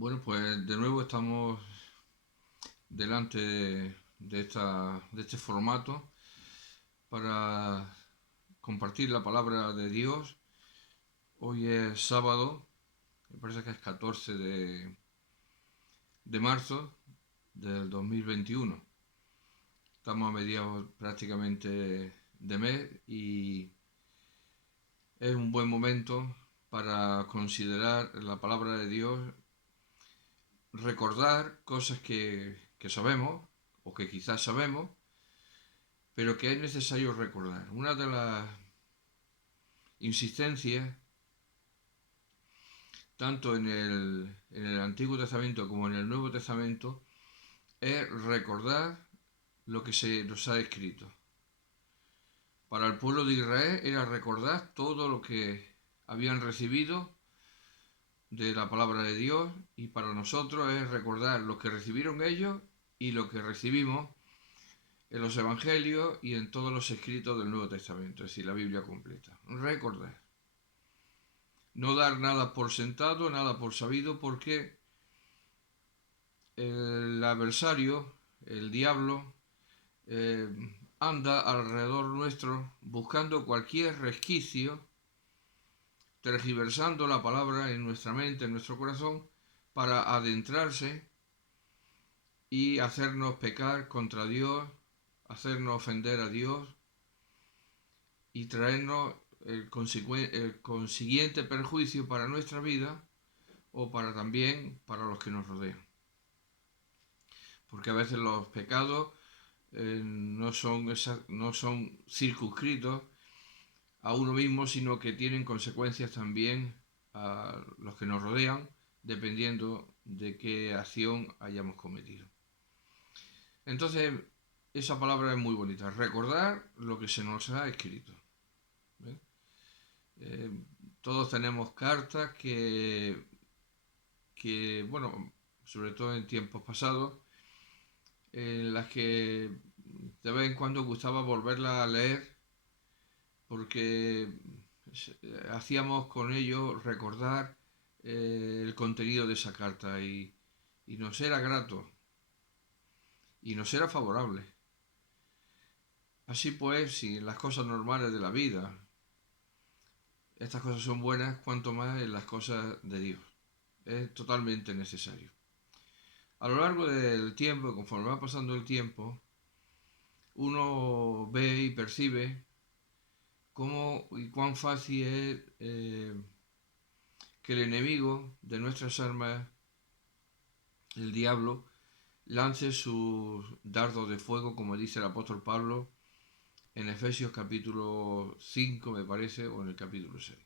Bueno, pues de nuevo estamos delante de este formato para compartir la palabra de Dios. Hoy es sábado, me parece que es 14 de marzo del 2021. Estamos a mediados prácticamente de mes y es un buen momento para considerar la palabra de Dios, recordar cosas que sabemos o que quizás sabemos, pero que es necesario recordar. Una de las insistencias, tanto en el Antiguo Testamento como en el Nuevo Testamento, es recordar lo que se nos ha escrito. Para el pueblo de Israel era recordar todo lo que habían recibido de la palabra de Dios, y para nosotros es recordar lo que recibieron ellos y lo que recibimos en los evangelios y en todos los escritos del Nuevo Testamento, es decir, la Biblia completa. Recordar. No dar nada por sentado, nada por sabido, porque el adversario, el diablo, eh, anda alrededor nuestro buscando cualquier resquicio, tergiversando la palabra en nuestra mente, en nuestro corazón, para adentrarse y hacernos pecar contra Dios, hacernos ofender a Dios y traernos el consiguiente perjuicio para nuestra vida o para también para los que nos rodean. Porque a veces los pecados no son circunscritos a uno mismo, sino que tienen consecuencias también a los que nos rodean, dependiendo de qué acción hayamos cometido. Entonces, esa palabra es muy bonita, recordar lo que se nos ha escrito. ¿Ves? Eh, todos tenemos cartas bueno, sobre todo en tiempos pasados, en las que de vez en cuando gustaba volverla a leer porque hacíamos con ello recordar el contenido de esa carta y nos era grato y nos era favorable. Así pues, si en las cosas normales de la vida estas cosas son buenas, cuanto más en las cosas de Dios. Es totalmente necesario. A lo largo del tiempo, conforme va pasando el tiempo, uno ve y percibe cómo y cuán fácil es que el enemigo de nuestras almas, el diablo, lance sus dardos de fuego, como dice el apóstol Pablo en Efesios capítulo 5, me parece, o en el capítulo 6.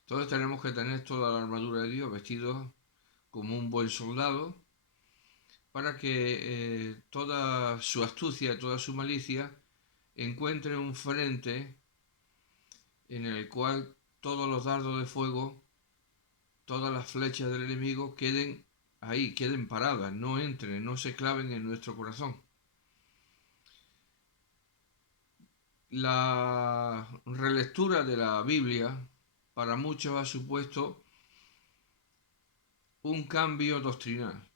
Entonces tenemos que tener toda la armadura de Dios, vestidos como un buen soldado, para que toda su astucia, toda su malicia, encuentre un frente en el cual todos los dardos de fuego, todas las flechas del enemigo queden ahí, queden paradas, no entren, no se claven en nuestro corazón. La relectura de la Biblia para muchos ha supuesto un cambio doctrinal.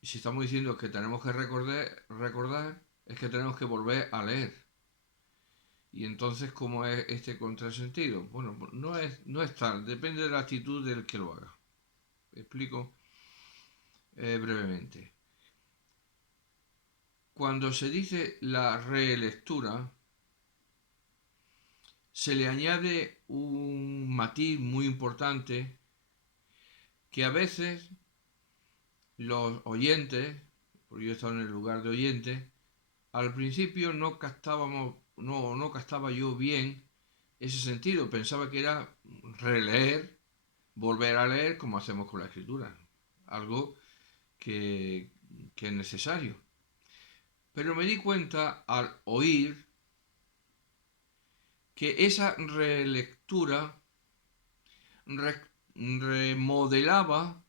Y si estamos diciendo que tenemos que recordar, es que tenemos que volver a leer. Y entonces, ¿cómo es este contrasentido? Bueno, no es tal, depende de la actitud del que lo haga. Explico brevemente. Cuando se dice la relectura, se le añade un matiz muy importante que a veces los oyentes, porque yo estaba en el lugar de oyente, al principio no captaba yo bien ese sentido. Pensaba que era releer, volver a leer como hacemos con la escritura. Algo que, que es necesario. Pero me di cuenta al oír que esa relectura remodelaba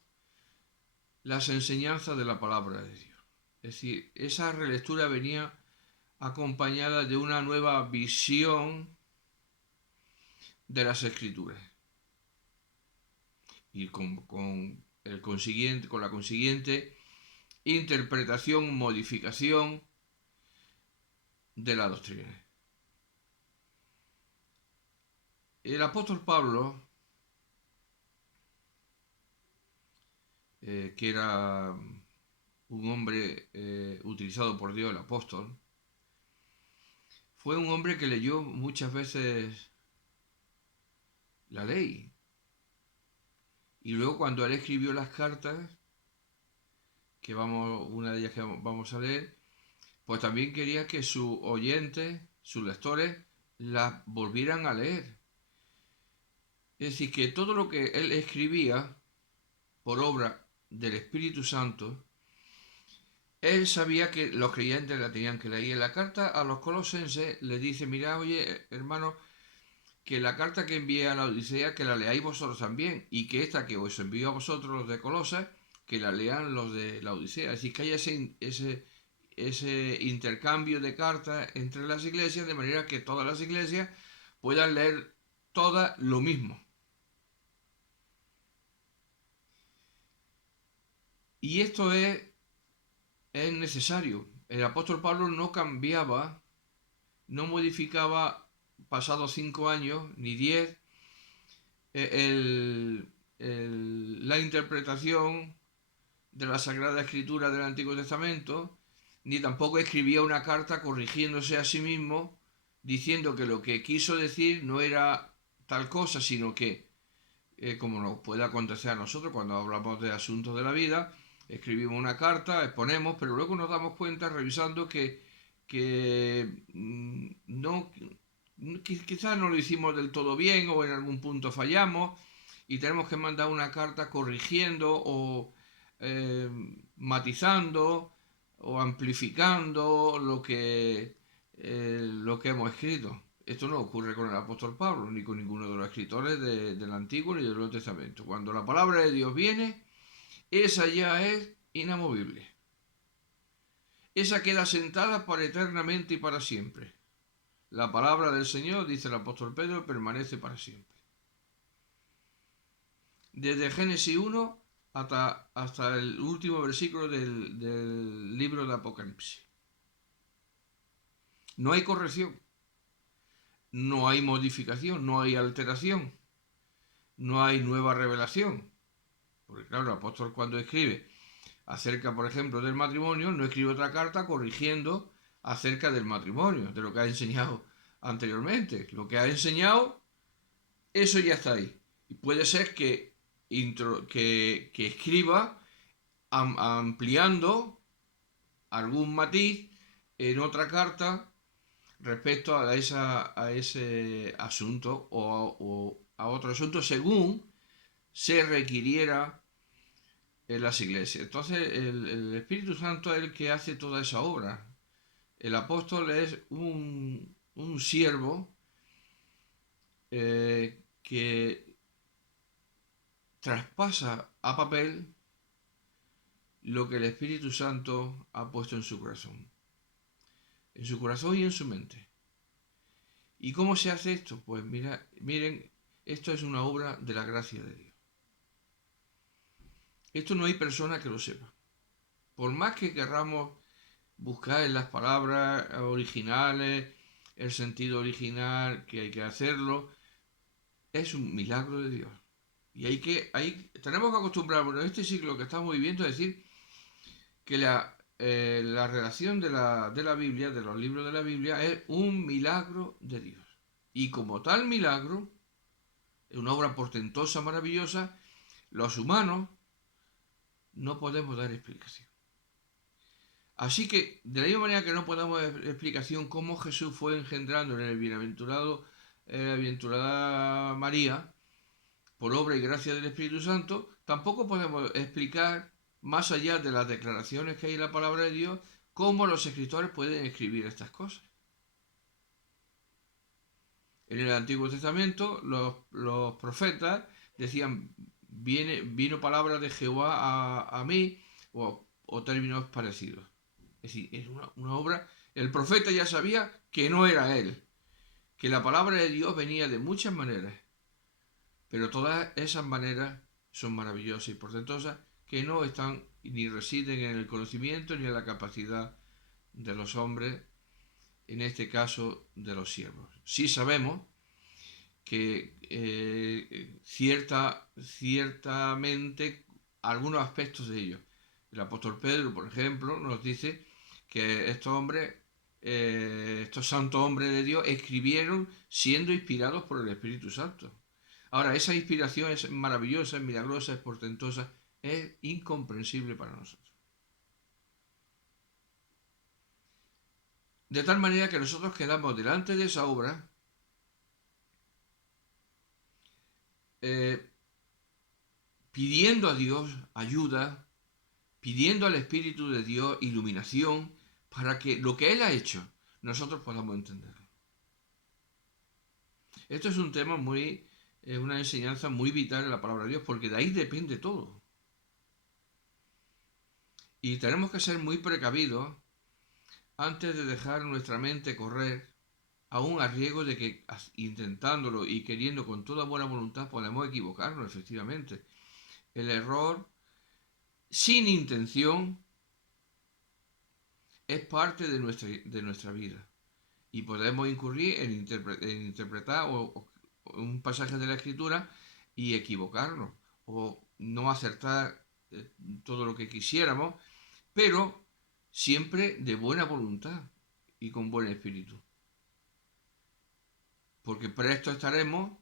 las enseñanzas de la palabra de Dios. Es decir, esa relectura venía acompañada de una nueva visión de las escrituras. y con la consiguiente interpretación, modificación de la doctrina. El apóstol Pablo, que era un hombre utilizado por Dios, el apóstol, fue un hombre que leyó muchas veces la ley. Y luego cuando él escribió las cartas, una de ellas que vamos a leer, pues también quería que sus oyentes, sus lectores, las volvieran a leer. Es decir, que todo lo que él escribía por obra del Espíritu Santo, él sabía que los creyentes la tenían que leer. Y en la carta a los colosenses le dice, mira, oye, hermano, que la carta que envié a la Odisea, que la leáis vosotros también, y que esta que os envío a vosotros los de Colosas, que la lean los de la Odisea. Es decir, que haya ese intercambio de cartas entre las iglesias, de manera que todas las iglesias puedan leer todas lo mismo. Y esto es necesario. El apóstol Pablo no cambiaba, no modificaba pasados 5 años, ni 10, la interpretación de la Sagrada Escritura del Antiguo Testamento, ni tampoco escribía una carta corrigiéndose a sí mismo, diciendo que lo que quiso decir no era tal cosa, sino que, como nos puede acontecer a nosotros cuando hablamos de asuntos de la vida, escribimos una carta, exponemos, pero luego nos damos cuenta revisando que quizás no lo hicimos del todo bien o en algún punto fallamos y tenemos que mandar una carta corrigiendo o matizando o amplificando lo que hemos escrito. Esto no ocurre con el apóstol Pablo ni con ninguno de los escritores del Antiguo ni del Nuevo Testamento. Cuando la palabra de Dios viene, esa ya es inamovible. Esa queda sentada para eternamente y para siempre. La palabra del Señor, dice el apóstol Pedro, permanece para siempre. Desde Génesis 1 hasta el último versículo del libro de Apocalipsis. No hay corrección, no hay modificación, no hay alteración, no hay nueva revelación. Porque claro, el apóstol cuando escribe acerca, por ejemplo, del matrimonio, no escribe otra carta corrigiendo acerca del matrimonio, de lo que ha enseñado anteriormente. Lo que ha enseñado, eso ya está ahí. Y puede ser que escriba ampliando algún matiz en otra carta respecto a ese asunto o a otro asunto según se requiriera en las iglesias. Entonces el Espíritu Santo es el que hace toda esa obra. El apóstol es un siervo que traspasa a papel lo que el Espíritu Santo ha puesto en su corazón. En su corazón y en su mente. ¿Y cómo se hace esto? Pues miren, esto es una obra de la gracia de Dios. Esto no hay persona que lo sepa. Por más que querramos buscar en las palabras originales, el sentido original, que hay que hacerlo, es un milagro de Dios. Y tenemos que acostumbrarnos en este siglo que estamos viviendo a decir que la redacción de la Biblia, de los libros de la Biblia, es un milagro de Dios. Y como tal milagro, es una obra portentosa, maravillosa, los humanos no podemos dar explicación. Así que, de la misma manera que no podemos dar explicación cómo Jesús fue engendrando en el bienaventurada María, por obra y gracia del Espíritu Santo, tampoco podemos explicar, más allá de las declaraciones que hay en la palabra de Dios, cómo los escritores pueden escribir estas cosas. En el Antiguo Testamento, los profetas decían, vino palabra de Jehová a mí, o términos parecidos. Es decir, es una obra. El profeta ya sabía que no era él, que la palabra de Dios venía de muchas maneras, pero todas esas maneras son maravillosas y portentosas, que no están ni residen en el conocimiento ni en la capacidad de los hombres, en este caso de los siervos. Sí sabemos que ciertamente algunos aspectos de ellos. El apóstol Pedro, por ejemplo, nos dice que estos hombres, estos santos hombres de Dios, escribieron siendo inspirados por el Espíritu Santo. Ahora, esa inspiración es maravillosa, es milagrosa, es portentosa, es incomprensible para nosotros. De tal manera que nosotros quedamos delante de esa obra pidiendo a Dios ayuda, pidiendo al Espíritu de Dios iluminación para que lo que Él ha hecho nosotros podamos entenderlo. Esto es un tema una enseñanza muy vital en la palabra de Dios, porque de ahí depende todo. Y tenemos que ser muy precavidos antes de dejar nuestra mente correr, aún a riesgo de que intentándolo y queriendo con toda buena voluntad podemos equivocarnos, efectivamente. El error sin intención es parte de nuestra vida y podemos incurrir en interpretar un pasaje de la escritura y equivocarnos o no acertar todo lo que quisiéramos, pero siempre de buena voluntad y con buen espíritu. Porque presto estaremos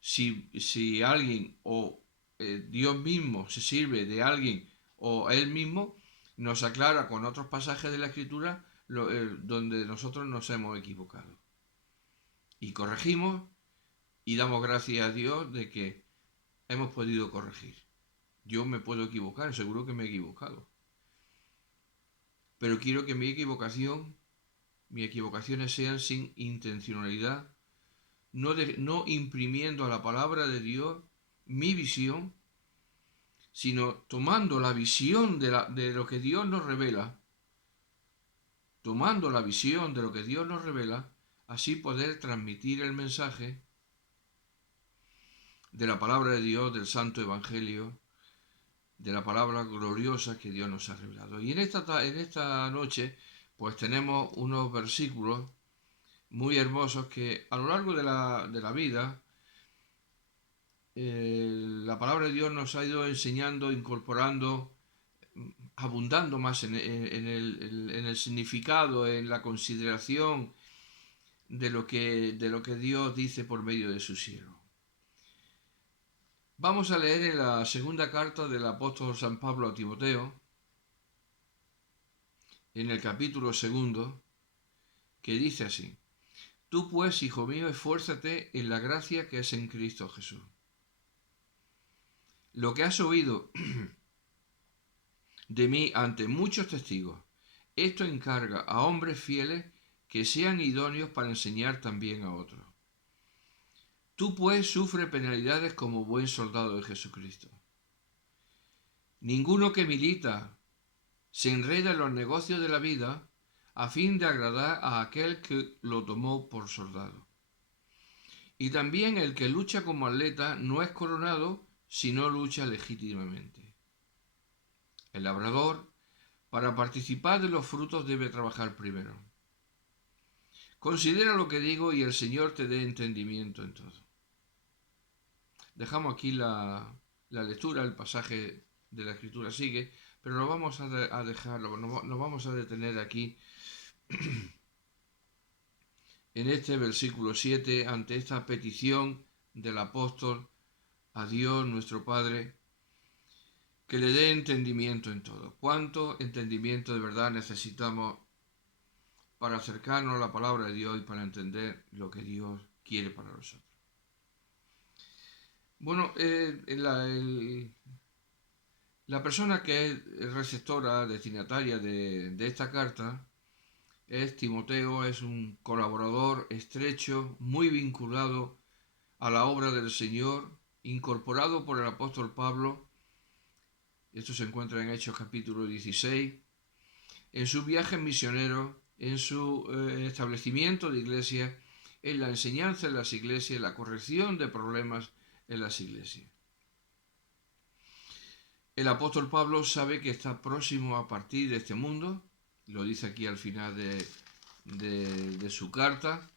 si alguien o Dios mismo se sirve de alguien o Él mismo nos aclara con otros pasajes de la escritura donde nosotros nos hemos equivocado. Y corregimos y damos gracias a Dios de que hemos podido corregir. Yo me puedo equivocar, seguro que me he equivocado. Pero quiero que mis equivocaciones sean sin intencionalidad, no imprimiendo a la palabra de Dios mi visión, sino tomando la visión de lo que Dios nos revela, tomando la visión de lo que Dios nos revela, así poder transmitir el mensaje de la palabra de Dios, del Santo Evangelio, de la palabra gloriosa que Dios nos ha revelado. Y en esta noche, pues tenemos unos versículos muy hermosos que a lo largo de la vida, la palabra de Dios nos ha ido enseñando, incorporando, abundando más en el significado, en la consideración de lo que Dios dice por medio de su siervo. Vamos a leer en la segunda carta del apóstol San Pablo a Timoteo, en el capítulo 2, que dice así: Tú pues, hijo mío, esfuérzate en la gracia que es en Cristo Jesús. Lo que has oído de mí ante muchos testigos, esto encarga a hombres fieles que sean idóneos para enseñar también a otros. Tú pues sufre penalidades como buen soldado de Jesucristo. Ninguno que milita se enreda en los negocios de la vida a fin de agradar a aquel que lo tomó por soldado. Y también el que lucha como atleta no es coronado si no lucha legítimamente. El labrador, para participar de los frutos, debe trabajar primero. Considera lo que digo y el Señor te dé entendimiento en todo. Dejamos aquí la lectura, el pasaje de la Escritura sigue, pero lo vamos a dejarlo, nos vamos a detener aquí en este versículo 7, ante esta petición del apóstol a Dios nuestro Padre, que le dé entendimiento en todo. ¿Cuánto entendimiento de verdad necesitamos para acercarnos a la palabra de Dios y para entender lo que Dios quiere para nosotros? Bueno, la persona que es receptora, destinataria de esta carta, es Timoteo, es un colaborador estrecho, muy vinculado a la obra del Señor, incorporado por el apóstol Pablo. Esto se encuentra en Hechos capítulo 16. En su viaje misionero, en su establecimiento de iglesias, en la enseñanza en las iglesias, en la corrección de problemas en las iglesias. El apóstol Pablo sabe que está próximo a partir de este mundo, lo dice aquí al final de su carta.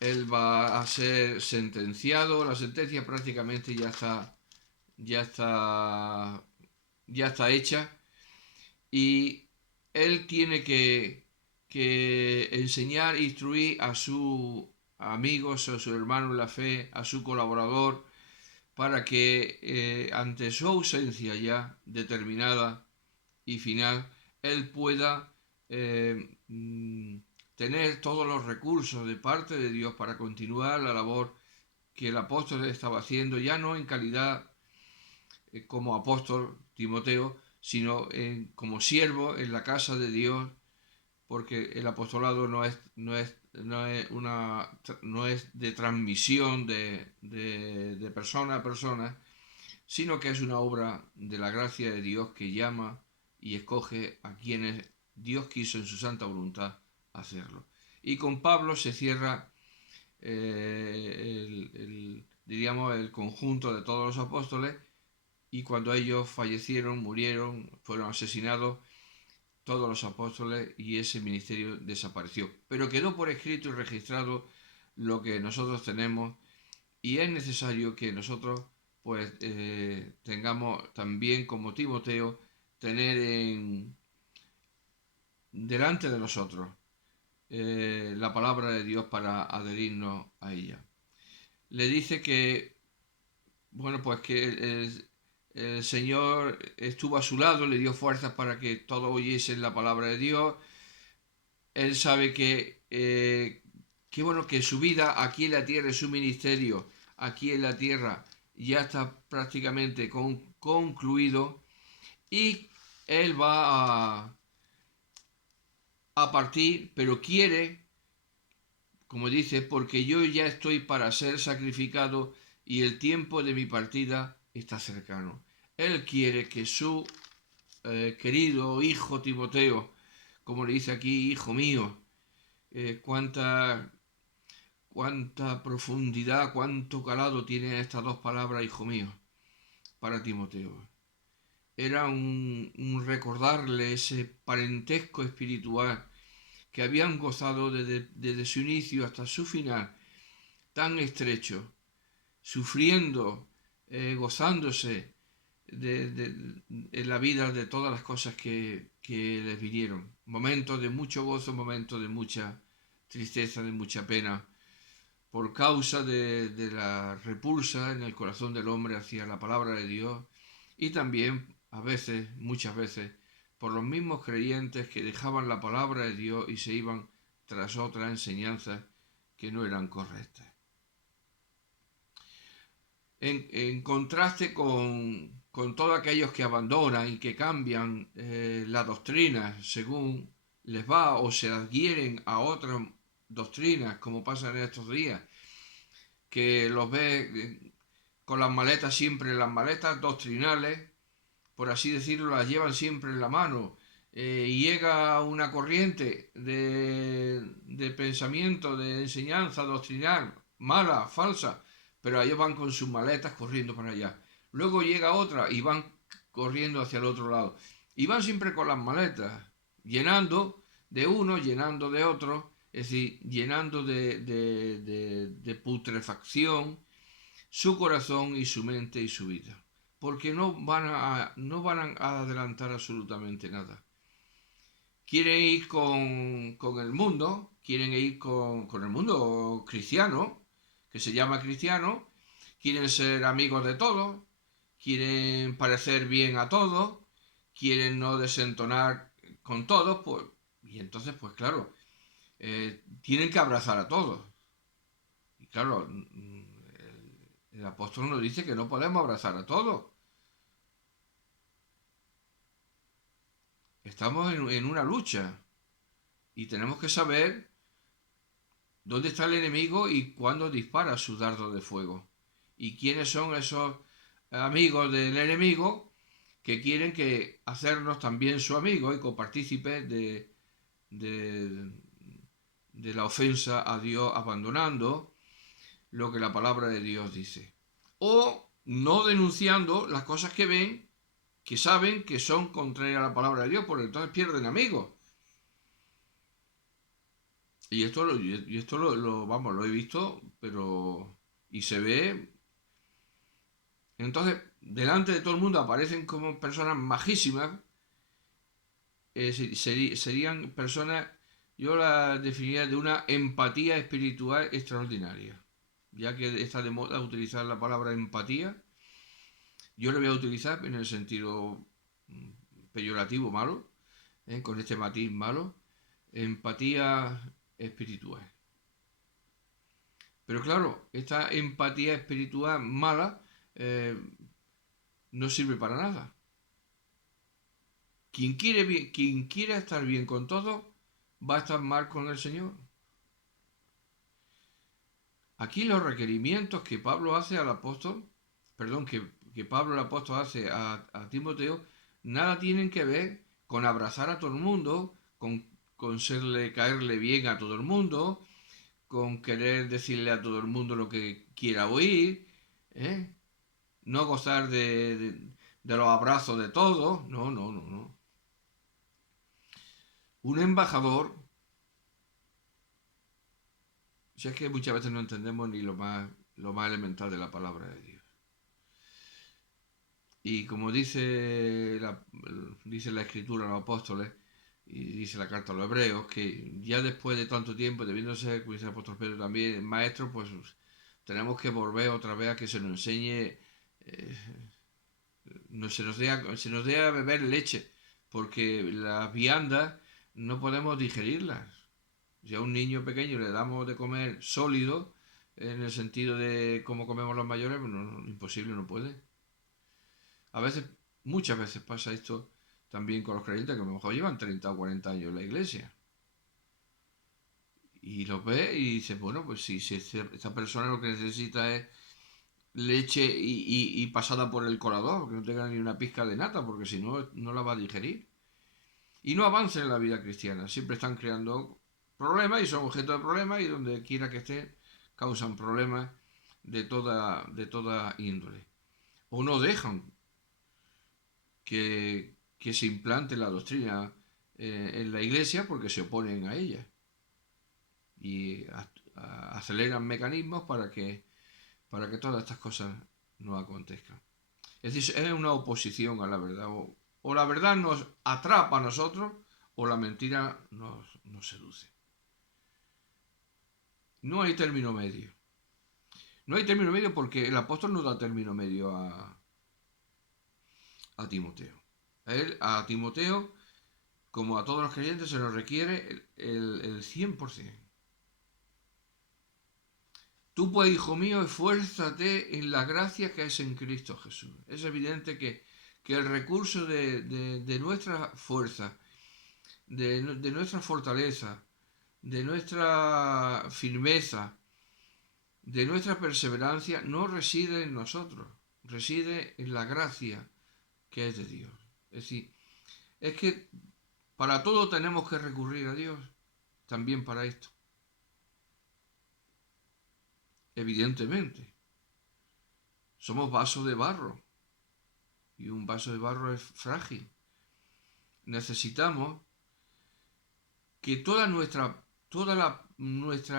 Él va a ser sentenciado, la sentencia prácticamente ya está, ya está hecha, y él tiene que enseñar, instruir a sus amigos, a su hermano en la fe, a su colaborador, para que ante su ausencia ya determinada y final, él pueda tener todos los recursos de parte de Dios para continuar la labor que el apóstol estaba haciendo, ya no en calidad como apóstol Timoteo, sino como siervo en la casa de Dios, porque el apostolado no es de transmisión de persona a persona, sino que es una obra de la gracia de Dios que llama y escoge a quienes Dios quiso en su santa voluntad hacerlo. Y con Pablo se cierra diríamos, el conjunto de todos los apóstoles, y cuando ellos fallecieron, murieron, fueron asesinados, todos los apóstoles, y ese ministerio desapareció. Pero quedó por escrito y registrado lo que nosotros tenemos, y es necesario que nosotros pues tengamos también como Timoteo, tener delante de nosotros la palabra de Dios para adherirnos a ella. Le dice que, bueno, pues que el Señor estuvo a su lado, le dio fuerzas para que todos oyesen la palabra de Dios. Él sabe que bueno, que su vida aquí en la tierra, su ministerio aquí en la tierra ya está prácticamente concluido, y él va a partir, pero quiere, como dice, porque yo ya estoy para ser sacrificado y el tiempo de mi partida está cercano. Él quiere que su querido hijo Timoteo, como le dice aquí, hijo mío, cuánta profundidad, cuánto calado tienen estas dos palabras, hijo mío, para Timoteo. Era un recordarle ese parentesco espiritual que habían gozado desde su inicio hasta su final, tan estrecho, sufriendo, gozándose en la vida de todas las cosas que les vinieron. Momentos de mucho gozo, momentos de mucha tristeza, de mucha pena, por causa de la repulsa en el corazón del hombre hacia la palabra de Dios, y también a veces, muchas veces, por los mismos creyentes que dejaban la palabra de Dios y se iban tras otras enseñanzas que no eran correctas. En contraste con todos aquellos que abandonan y que cambian la doctrina según les va, o se adhieren a otras doctrinas, como pasa en estos días, que los ve con las maletas siempre, las maletas doctrinales, por así decirlo, las llevan siempre en la mano, y llega una corriente de pensamiento, de enseñanza doctrinal, mala, falsa, pero ellos van con sus maletas corriendo para allá. Luego llega otra y van corriendo hacia el otro lado. Y van siempre con las maletas, llenando de uno, llenando de otro, es decir, llenando de putrefacción su corazón y su mente y su vida. Porque no van a adelantar absolutamente nada. Quieren ir con el mundo, quieren ir con el mundo cristiano, que se llama cristiano, quieren ser amigos de todos, quieren parecer bien a todos, quieren no desentonar con todos, pues, y entonces, pues claro, tienen que abrazar a todos. Y claro, el apóstol nos dice que no podemos abrazar a todos. Estamos en una lucha y tenemos que saber dónde está el enemigo y cuándo dispara su dardo de fuego. Y quiénes son esos amigos del enemigo que quieren que hacernos también su amigo y copartícipes de, de la ofensa a Dios, abandonando lo que la palabra de Dios dice. O no denunciando las cosas que ven que saben que son contrarias a la palabra de Dios, porque entonces pierden amigos. Y esto vamos, lo he visto, pero... Y se ve... Entonces, delante de todo el mundo aparecen como personas majísimas. Serían personas, yo las definiría de una empatía espiritual extraordinaria. Ya que está de moda utilizar la palabra empatía, yo lo voy a utilizar en el sentido peyorativo malo, con este matiz malo, empatía espiritual. Pero claro, esta empatía espiritual mala no sirve para nada. Quien quiere estar bien con todo, va a estar mal con el Señor. Aquí los requerimientos que Pablo hace al apóstol, perdón, que Pablo el apóstol hace a Timoteo, nada tienen que ver con abrazar a todo el mundo, con caerle bien a todo el mundo, con querer decirle a todo el mundo lo que quiera oír, ¿eh? No gozar de los abrazos de todos, no, no, no, no. Un embajador, si es que muchas veces no entendemos ni lo más elemental de la palabra de Dios. Y como dice la escritura a los apóstoles, y dice la carta a los hebreos, que ya después de tanto tiempo, debiendo ser, como dice el apóstol Pedro también, maestro, pues tenemos que volver otra vez a que se nos enseñe, se nos dé a beber leche, porque las viandas no podemos digerirlas. Si a un niño pequeño le damos de comer sólido, en el sentido de cómo comemos los mayores, pues imposible, no puede. A veces, muchas veces pasa esto también con los creyentes que a lo mejor llevan 30 o 40 años en la iglesia. Y los ve y dice, bueno, pues si esta persona lo que necesita es leche y pasada por el colador, que no tenga ni una pizca de nata, porque si no, no la va a digerir. Y no avanza en la vida cristiana, siempre están creando problemas y son objeto de problemas y donde quiera que estén causan problemas de toda índole. O no dejan que se implante la doctrina en la iglesia porque se oponen a ella y aceleran mecanismos para que todas estas cosas no acontezcan. Es decir, es una oposición a la verdad. O la verdad nos atrapa a nosotros o la mentira nos seduce. No hay término medio. No hay término medio porque el apóstol no da término medio a Timoteo. A Timoteo, como a todos los creyentes, se nos requiere el 100%. Tú pues, hijo mío, esfuérzate en la gracia que es en Cristo Jesús. Es evidente que el recurso de nuestra fuerza, de nuestra fortaleza, de nuestra firmeza, de nuestra perseverancia, no reside en nosotros, reside en la gracia que es de Dios. Es decir, es que para todo tenemos que recurrir a Dios, también para esto. Evidentemente, somos vasos de barro y un vaso de barro es frágil. Necesitamos que toda nuestra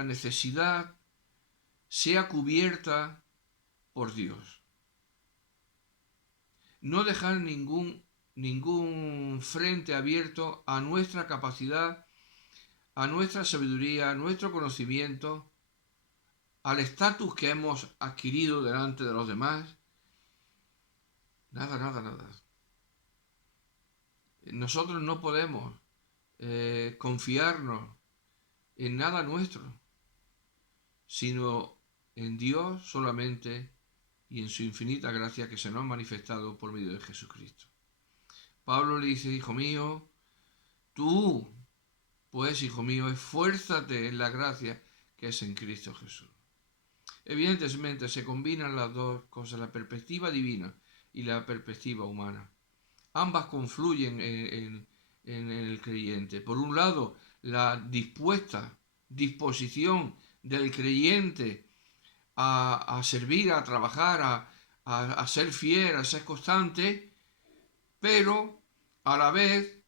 necesidad sea cubierta por Dios. No dejar ningún frente abierto a nuestra capacidad, a nuestra sabiduría, a nuestro conocimiento, al estatus que hemos adquirido delante de los demás. Nada, nada, nada. Nosotros no podemos confiarnos en nada nuestro, sino en Dios solamente y en su infinita gracia que se nos ha manifestado por medio de Jesucristo. Pablo le dice, hijo mío, tú, pues, hijo mío, esfuérzate en la gracia que es en Cristo Jesús. Evidentemente se combinan las dos cosas, la perspectiva divina y la perspectiva humana. Ambas confluyen en el creyente. Por un lado, la disposición del creyente a servir, a trabajar, a ser fiel, a ser constante, pero a la vez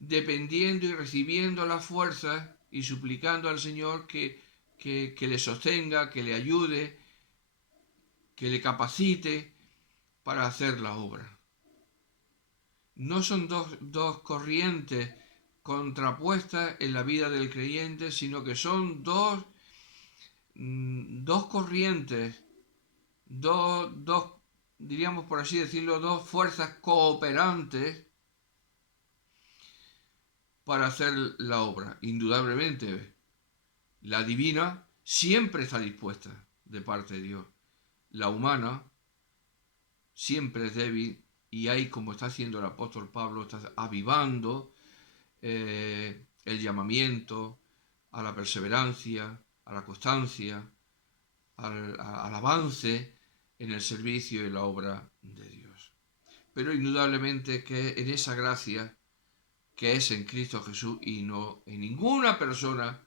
dependiendo y recibiendo las fuerzas y suplicando al Señor que le sostenga, que le ayude, que le capacite para hacer la obra. No son dos corrientes contrapuestas en la vida del creyente, sino que son dos corrientes, diríamos por así decirlo, dos fuerzas cooperantes para hacer la obra. Indudablemente, la divina siempre está dispuesta de parte de Dios. La humana siempre es débil y hay, como está haciendo el apóstol Pablo, está avivando el llamamiento a la perseverancia, a la constancia, al avance en el servicio y la obra de Dios. Pero indudablemente que en esa gracia que es en Cristo Jesús y no en ninguna persona,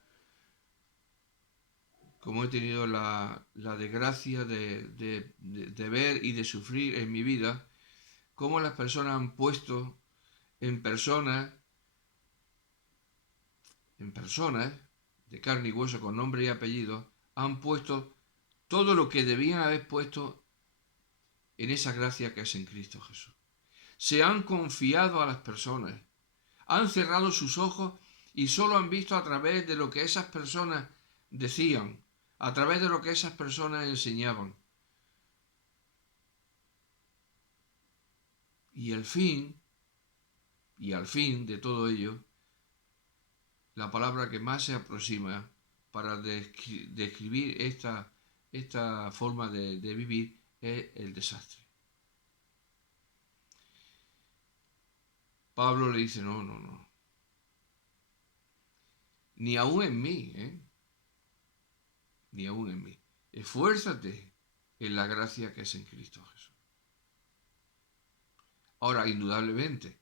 como he tenido la desgracia de ver y de sufrir en mi vida, cómo las personas han puesto en personas de carne y hueso con nombre y apellido, han puesto todo lo que debían haber puesto en esa gracia que es en Cristo Jesús. Se han confiado a las personas, han cerrado sus ojos y solo han visto a través de lo que esas personas decían, a través de lo que esas personas enseñaban. Y al fin de todo ello, la palabra que más se aproxima para describir esta forma de vivir es el desastre. Pablo le dice, no. Ni aún en mí, ni aún en mí. Esfuérzate en la gracia que es en Cristo Jesús. Ahora, indudablemente,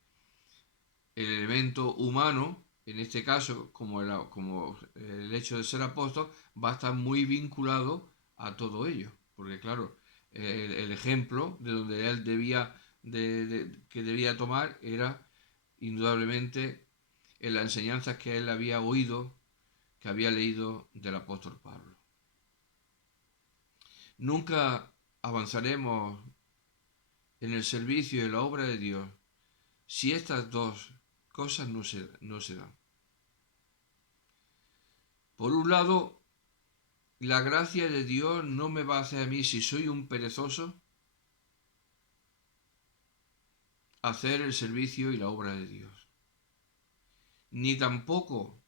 el elemento humano, en este caso, como el hecho de ser apóstol, va a estar muy vinculado a todo ello. Porque claro, el ejemplo de donde él que debía tomar era indudablemente en las enseñanzas que él había oído, que había leído del apóstol Pablo. Nunca avanzaremos en el servicio y en la obra de Dios si estas dos cosas no se dan. Por un lado, la gracia de Dios no me va a hacer a mí, si soy un perezoso, hacer el servicio y la obra de Dios. Ni tampoco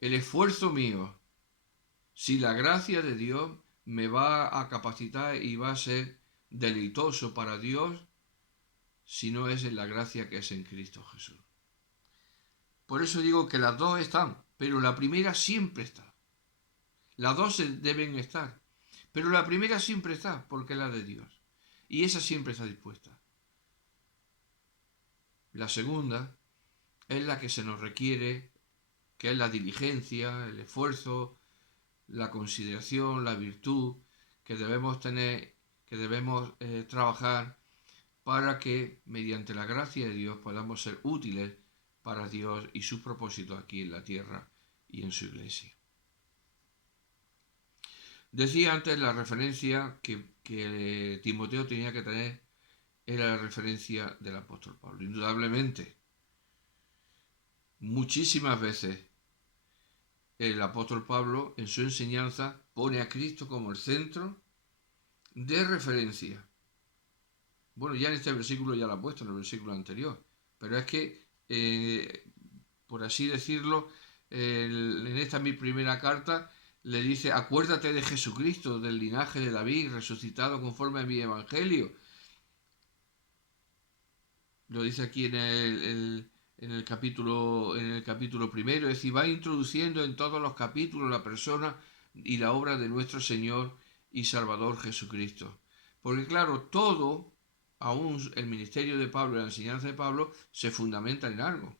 el esfuerzo mío, si la gracia de Dios me va a capacitar y va a ser deleitoso para Dios, si no es en la gracia que es en Cristo Jesús. Por eso digo que las dos están, pero la primera siempre está. Las dos deben estar, pero la primera siempre está, porque es la de Dios. Y esa siempre está dispuesta. La segunda es la que se nos requiere, que es la diligencia, el esfuerzo, la consideración, la virtud que debemos tener, que debemos trabajar para que mediante la gracia de Dios podamos ser útiles para Dios y sus propósitos aquí en la tierra y en su iglesia. Decía antes la referencia que Timoteo tenía que tener era la referencia del apóstol Pablo. Indudablemente, muchísimas veces el apóstol Pablo en su enseñanza pone a Cristo como el centro de referencia. Bueno, ya en este versículo ya lo ha puesto, en el versículo anterior, pero es que, por así decirlo, en esta mi primera carta le dice, acuérdate de Jesucristo, del linaje de David, resucitado conforme a mi evangelio. Lo dice aquí en el capítulo primero, es decir, va introduciendo en todos los capítulos la persona y la obra de nuestro Señor y Salvador Jesucristo. Porque claro, todo, aún el ministerio de Pablo y la enseñanza de Pablo, se fundamentan en algo.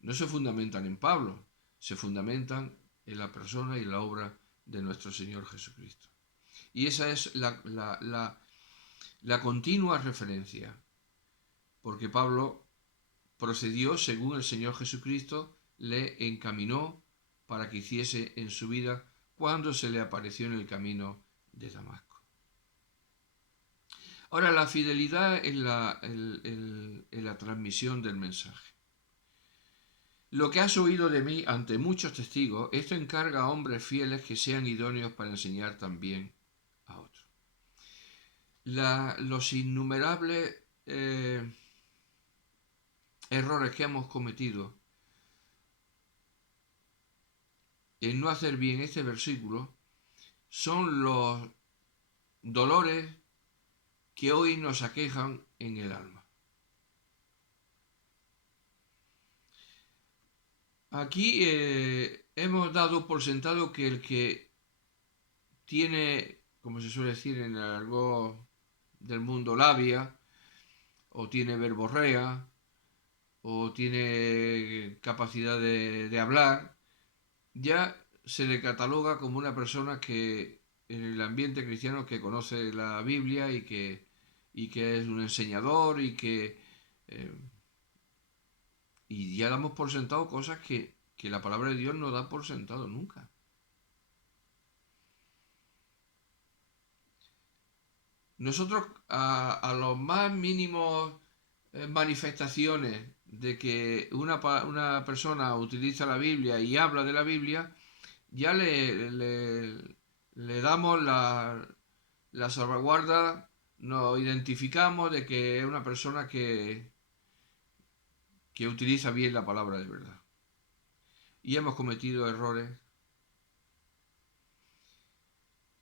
No se fundamentan en Pablo, se fundamentan en la persona y la obra de nuestro Señor Jesucristo. Y esa es la continua referencia. porque Pablo procedió según el Señor Jesucristo le encaminó para que hiciese en su vida cuando se le apareció en el camino de Damasco. Ahora, la fidelidad en la transmisión del mensaje. Lo que has oído de mí ante muchos testigos, esto encarga a hombres fieles que sean idóneos para enseñar también a otros. Los innumerables errores que hemos cometido en no hacer bien este versículo son los dolores que hoy nos aquejan en el alma. Aquí hemos dado por sentado que el que tiene, como se suele decir en el argot del mundo, labia, o tiene verborrea, o tiene capacidad de hablar, ya se le cataloga como una persona que en el ambiente cristiano que conoce la Biblia y que es un enseñador y ya damos por sentado cosas que la palabra de Dios no da por sentado nunca. Nosotros a los más mínimos manifestaciones de que una persona utiliza la Biblia y habla de la Biblia, ya le damos la salvaguarda, nos identificamos de que es una persona que utiliza bien la palabra de verdad. Y hemos cometido errores,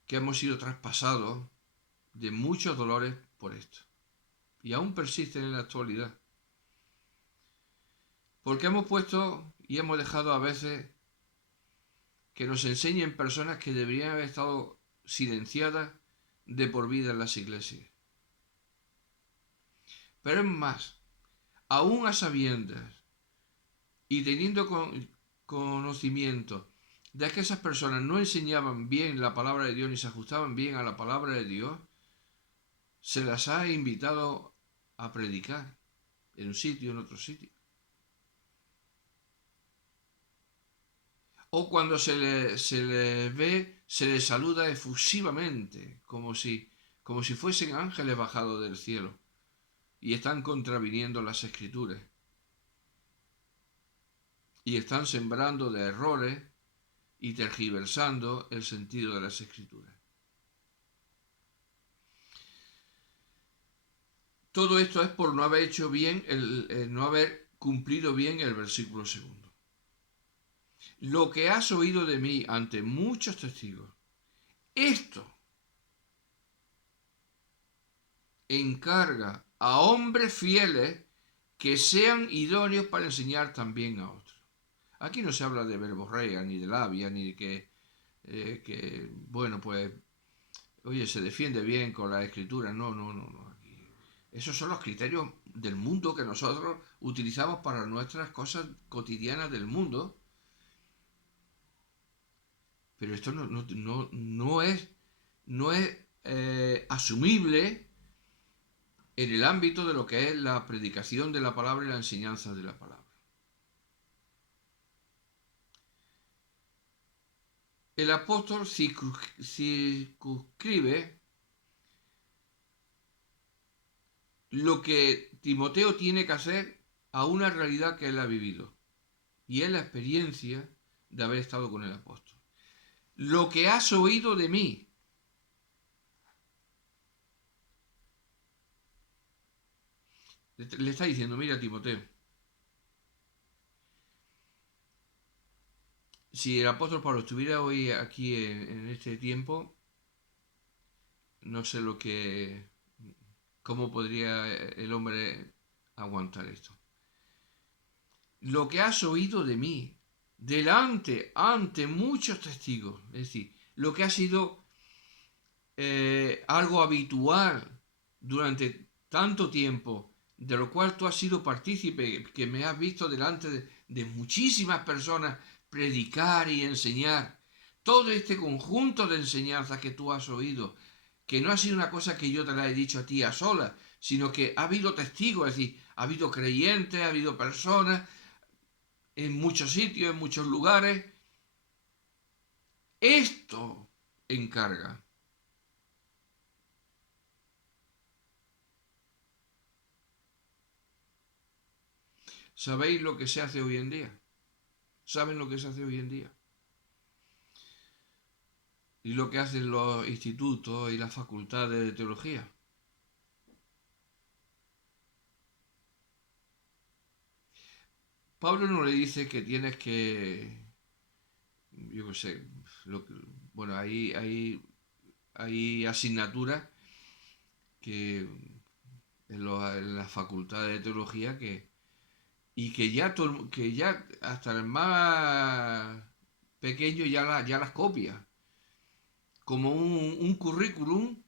que hemos sido traspasados de muchos dolores por esto. Y aún persisten en la actualidad. Porque hemos puesto y hemos dejado a veces que nos enseñen personas que deberían haber estado silenciadas de por vida en las iglesias. Pero es más, aún a sabiendas y teniendo conocimiento de que esas personas no enseñaban bien la palabra de Dios ni se ajustaban bien a la palabra de Dios, se las ha invitado a predicar en un sitio, en otro sitio. O cuando se les ve, se les saluda efusivamente, como si fuesen ángeles bajados del cielo, y están contraviniendo las escrituras. Y están sembrando de errores y tergiversando el sentido de las escrituras. Todo esto es por no haber hecho bien, no haber cumplido bien el versículo 2. Lo que has oído de mí ante muchos testigos, esto encarga a hombres fieles que sean idóneos para enseñar también a otros. Aquí no se habla de verborrea, ni de labia, ni de que bueno, pues, oye, se defiende bien con la escritura. No. Esos son los criterios del mundo que nosotros utilizamos para nuestras cosas cotidianas del mundo. Pero esto no es asumible en el ámbito de lo que es la predicación de la palabra y la enseñanza de la palabra. El apóstol circunscribe lo que Timoteo tiene que hacer a una realidad que él ha vivido. Y es la experiencia de haber estado con el apóstol. Lo que has oído de mí. Le está diciendo, mira, Timoteo, si el apóstol Pablo estuviera hoy aquí en este tiempo, no sé cómo podría el hombre aguantar esto. Lo que has oído de mí, ante muchos testigos, es decir, lo que ha sido algo habitual durante tanto tiempo, de lo cual tú has sido partícipe, que me has visto delante de muchísimas personas predicar y enseñar. Todo este conjunto de enseñanzas que tú has oído, que no ha sido una cosa que yo te la he dicho a ti a solas, sino que ha habido testigos, es decir, ha habido creyentes, ha habido personas en muchos sitios, en muchos lugares. Esto encarga. ¿Sabéis lo que se hace hoy en día? ¿Saben lo que se hace hoy en día? Y lo que hacen los institutos y las facultades de teología. Pablo no le dice que tienes que, yo qué sé, bueno, hay asignaturas que en la facultad de teología y que ya hasta el más pequeño ya las copia, como un currículum,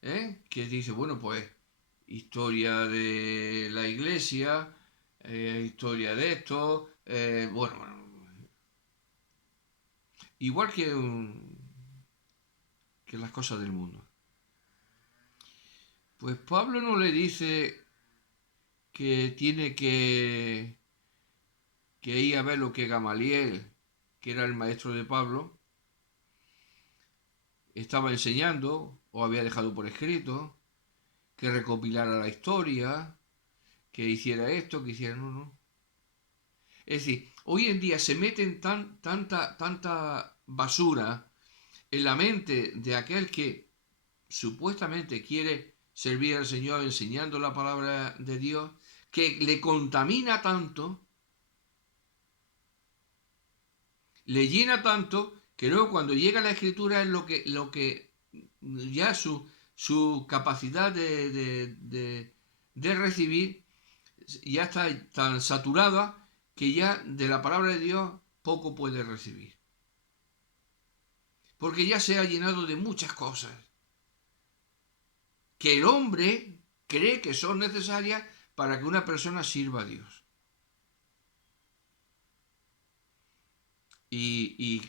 que dice, bueno, pues historia de la iglesia, historia de esto, bueno, igual que las cosas del mundo. Pues Pablo no le dice que tiene que ir a ver lo que Gamaliel, que era el maestro de Pablo, estaba enseñando o había dejado por escrito, que recopilara la historia, que hiciera esto, que hiciera no. Es decir, hoy en día se meten tanta basura en la mente de aquel que supuestamente quiere servir al Señor enseñando la palabra de Dios, que le contamina tanto, le llena tanto, que luego cuando llega la escritura es lo que ya su capacidad de recibir ya está tan saturada que ya de la palabra de Dios poco puede recibir. Porque ya se ha llenado de muchas cosas que el hombre cree que son necesarias para que una persona sirva a Dios. Y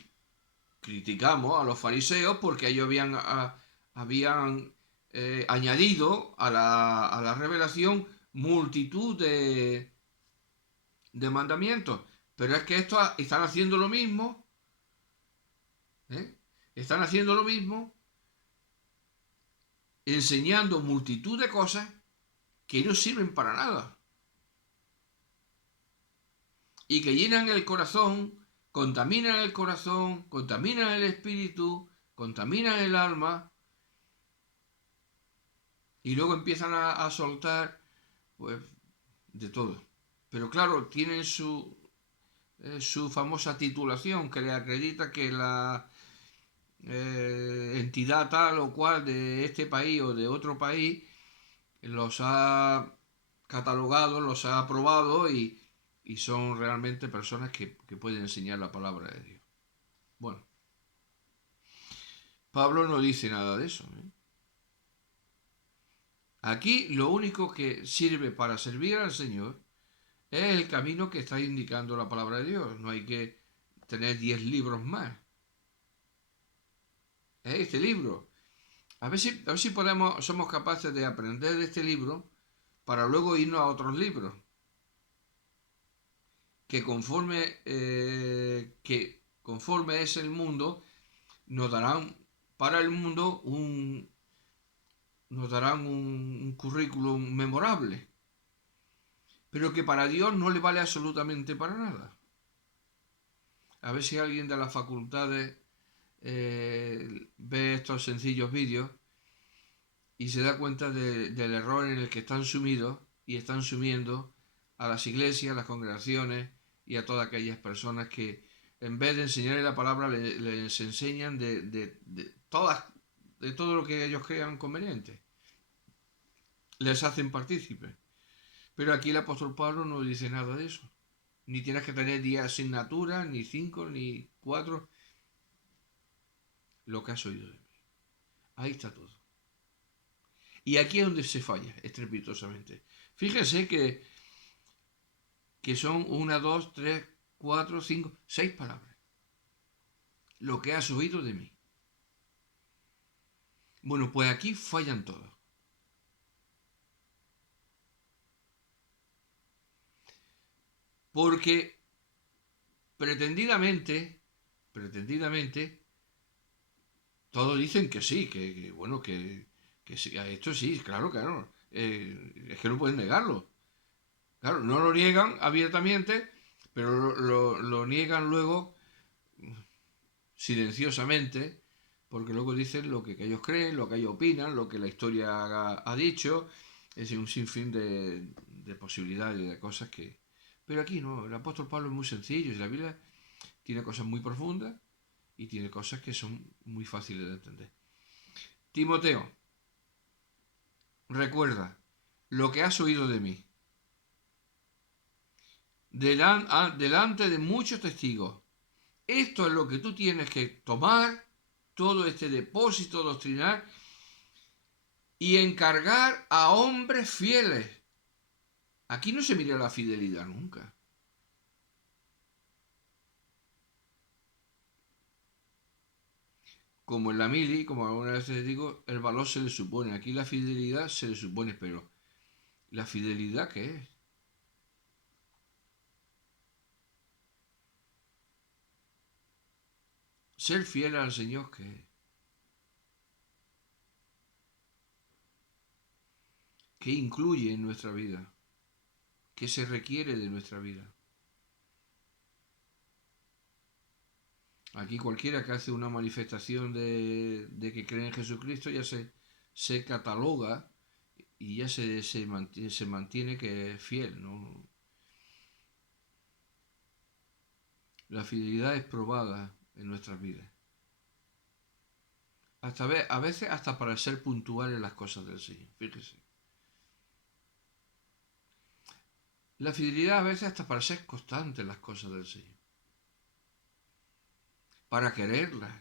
criticamos a los fariseos porque ellos habían añadido a la revelación multitud de mandamientos. Pero es que estos están haciendo lo mismo, ¿eh? Están haciendo lo mismo, enseñando multitud de cosas que no sirven para nada y que llenan el corazón, contaminan el espíritu, contaminan el alma y luego empiezan a soltar pues de todo. Pero claro, tienen su famosa titulación que le acredita que la entidad tal o cual de este país o de otro país los ha catalogado, los ha aprobado y son realmente personas que pueden enseñar la palabra de Dios. Bueno, Pablo no dice nada de eso. Aquí lo único que sirve para servir al Señor es el camino que está indicando la palabra de Dios. No hay que tener 10 libros más. Es este libro. A ver si somos capaces de aprender de este libro para luego irnos a otros libros. Que conforme es el mundo, nos darán para el mundo nos darán un currículum memorable, pero que para Dios no le vale absolutamente para nada. A ver si alguien de las facultades ve estos sencillos vídeos y se da cuenta del error en el que están sumidos y están sumiendo a las iglesias, a las congregaciones y a todas aquellas personas que en vez de enseñarle la palabra les enseñan de todo lo que ellos crean conveniente. Les hacen partícipes. Pero aquí el apóstol Pablo no dice nada de eso. Ni tienes que tener 10 asignaturas, ni 5, ni 4. Lo que has oído de mí. Ahí está todo. Y aquí es donde se falla estrepitosamente. Fíjense que son 1, 2, 3, 4, 5, 6 palabras. Lo que has oído de mí. Bueno, pues aquí fallan todos. porque pretendidamente, todos dicen que sí, bueno, que sí, a esto sí, claro, es que no pueden negarlo. Claro, no lo niegan abiertamente, pero lo niegan luego silenciosamente, porque luego dicen lo que ellos creen, lo que ellos opinan, lo que la historia ha dicho, es decir, un sinfín de posibilidades, de cosas que... Pero aquí no, el apóstol Pablo es muy sencillo, y la Biblia tiene cosas muy profundas y tiene cosas que son muy fáciles de entender. Timoteo, recuerda lo que has oído de mí, delante de muchos testigos. Esto es lo que tú tienes que tomar, todo este depósito doctrinal, y encargar a hombres fieles. Aquí no se mira la fidelidad nunca. Como en la mili, como algunas veces digo, el valor se le supone. Aquí la fidelidad se le supone, pero ¿la fidelidad qué es? Ser fiel al Señor, ¿qué es? ¿Qué incluye en nuestra vida? ¿Qué se requiere de nuestra vida? Aquí cualquiera que hace una manifestación de que cree en Jesucristo ya se cataloga y ya se mantiene que es fiel, ¿no? La fidelidad es probada en nuestras vidas. A veces hasta para ser puntual en las cosas del Señor. Fíjese. La fidelidad a veces hasta para ser constante en las cosas del Señor. Para quererlas,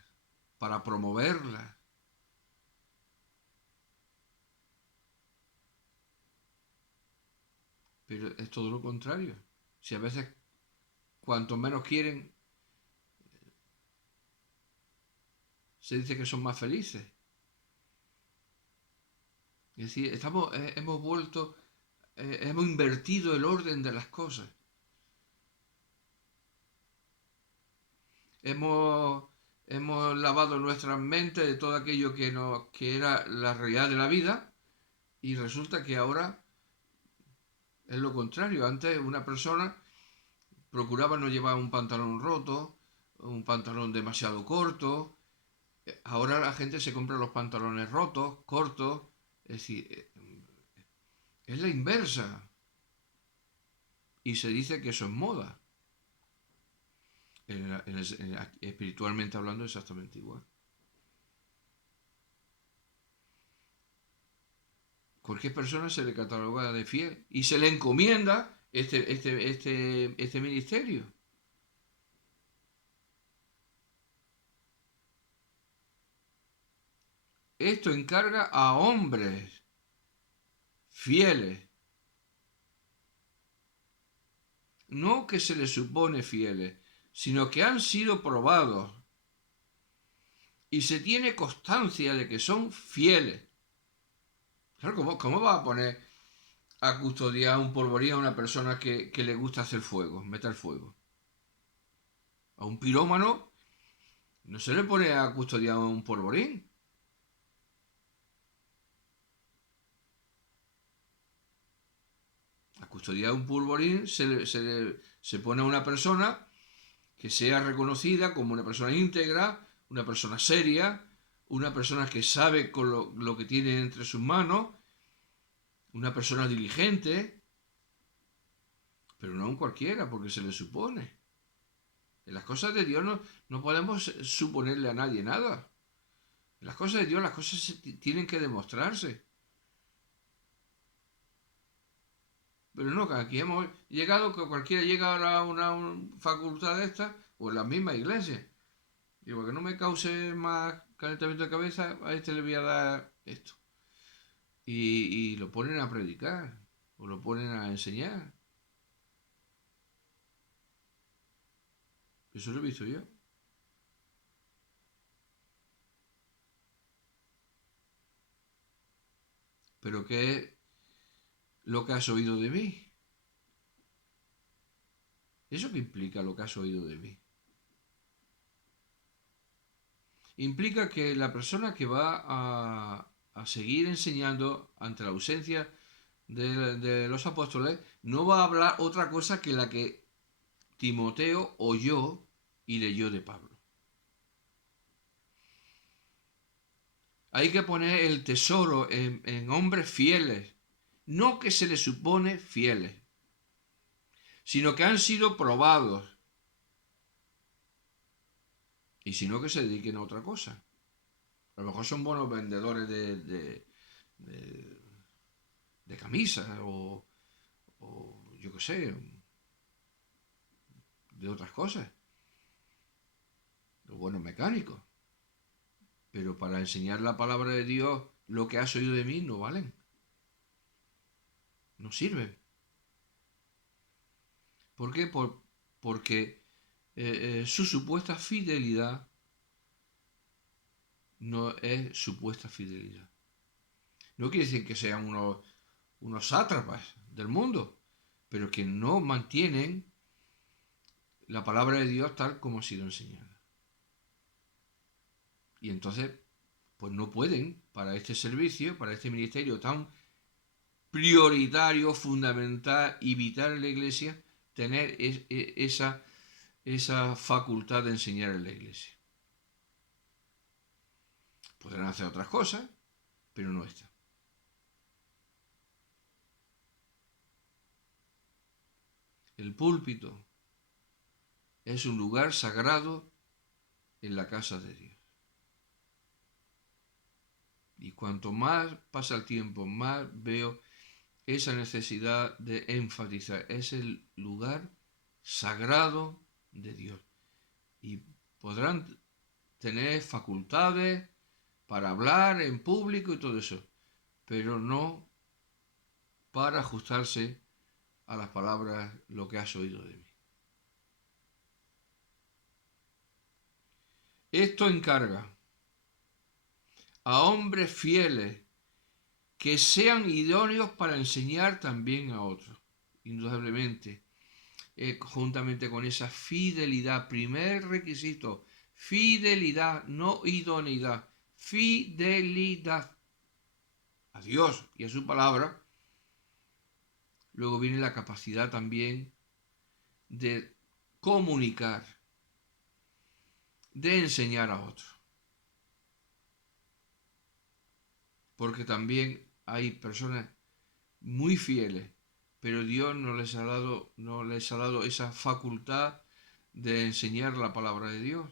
para promoverlas. Pero es todo lo contrario. Si a veces cuanto menos quieren, se dice que son más felices. Es decir, hemos vuelto, hemos invertido el orden de las cosas. Hemos, hemos lavado nuestras mentes de todo aquello que era la realidad de la vida y resulta que ahora es lo contrario. Antes una persona procuraba no llevar un pantalón roto, un pantalón demasiado corto. Ahora la gente se compra los pantalones rotos, cortos. Es decir, es la inversa. Y se dice que eso es moda. Espiritualmente hablando, exactamente igual. Cualquier persona se le cataloga de fiel y se le encomienda este ministerio. Esto encarga a hombres fieles, no que se les supone fieles, sino que han sido probados y se tiene constancia de que son fieles. Claro, ¿cómo va a poner a custodiar un polvorín a una persona que le gusta hacer fuego, meter fuego? A un pirómano no se le pone a custodiar un polvorín. A custodiar un polvorín se pone a una persona que sea reconocida como una persona íntegra, una persona seria, una persona que sabe con lo que tiene entre sus manos, una persona diligente, pero no a un cualquiera, porque se le supone. En las cosas de Dios no podemos suponerle a nadie nada. En las cosas de Dios las cosas tienen que demostrarse. Pero no, que aquí hemos llegado, que cualquiera llega a una facultad de estas, o en la misma iglesia. Digo, que no me cause más calentamiento de cabeza, a este le voy a dar esto. Y lo ponen a predicar, o lo ponen a enseñar. Eso lo he visto yo. Pero ¿qué es lo que has oído de mí? ¿Eso qué implica lo que has oído de mí? Implica que la persona que va a seguir enseñando ante la ausencia de los apóstoles no va a hablar otra cosa que la que Timoteo oyó y leyó de Pablo. Hay que poner el tesoro en hombres fieles, no que se les supone fieles, sino que han sido probados, y sino que se dediquen a otra cosa. A lo mejor son buenos vendedores de, de camisas o yo qué sé, de otras cosas, o buenos mecánicos. Pero para enseñar la palabra de Dios, lo que has oído de mí no valen. No sirven. ¿Por qué? Porque su supuesta fidelidad no es supuesta fidelidad. No quiere decir que sean unos sátrapas del mundo, pero que no mantienen la palabra de Dios tal como ha sido enseñada. Y entonces, pues no pueden, para este servicio, para este ministerio tan prioritario, fundamental y vital en la Iglesia, tener esa facultad de enseñar en la Iglesia. Podrán hacer otras cosas, pero no esta. El púlpito es un lugar sagrado en la casa de Dios. Y cuanto más pasa el tiempo, más veo esa necesidad de enfatizar. Es el lugar sagrado de Dios. Y podrán tener facultades para hablar en público y todo eso, pero no para ajustarse a las palabras lo que has oído de mí. Esto encarga a hombres fieles que sean idóneos para enseñar también a otros, indudablemente, juntamente con esa fidelidad, primer requisito, fidelidad, no idoneidad, fidelidad a Dios y a su palabra. Luego viene la capacidad también de comunicar, de enseñar a otros. Porque también hay personas muy fieles, pero Dios no les ha dado esa facultad de enseñar la palabra de Dios.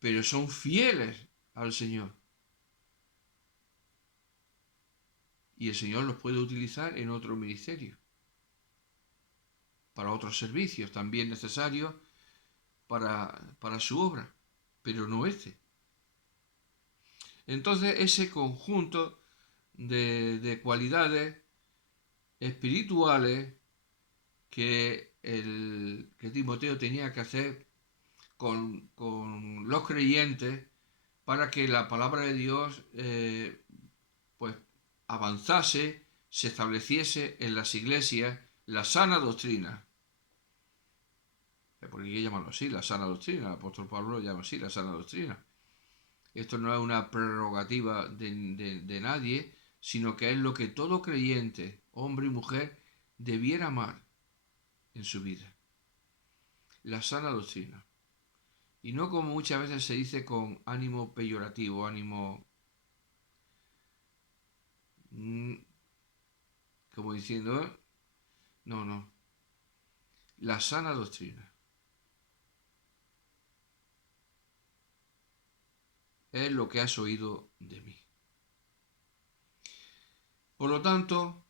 Pero son fieles al Señor. Y el Señor los puede utilizar en otro ministerio, para otros servicios también necesarios para su obra, pero no este. Entonces ese conjunto de cualidades espirituales que Timoteo tenía que hacer con los creyentes para que la palabra de Dios pues avanzase, se estableciese en las iglesias la sana doctrina. ¿Por qué hay que llamarlo así? La sana doctrina. El apóstol Pablo lo llama así, la sana doctrina. Esto no es una prerrogativa de nadie, sino que es lo que todo creyente, hombre y mujer, debiera amar en su vida. La sana doctrina. Y no como muchas veces se dice con ánimo peyorativo, ánimo como diciendo, no. La sana doctrina es lo que has oído de mí. Por lo tanto,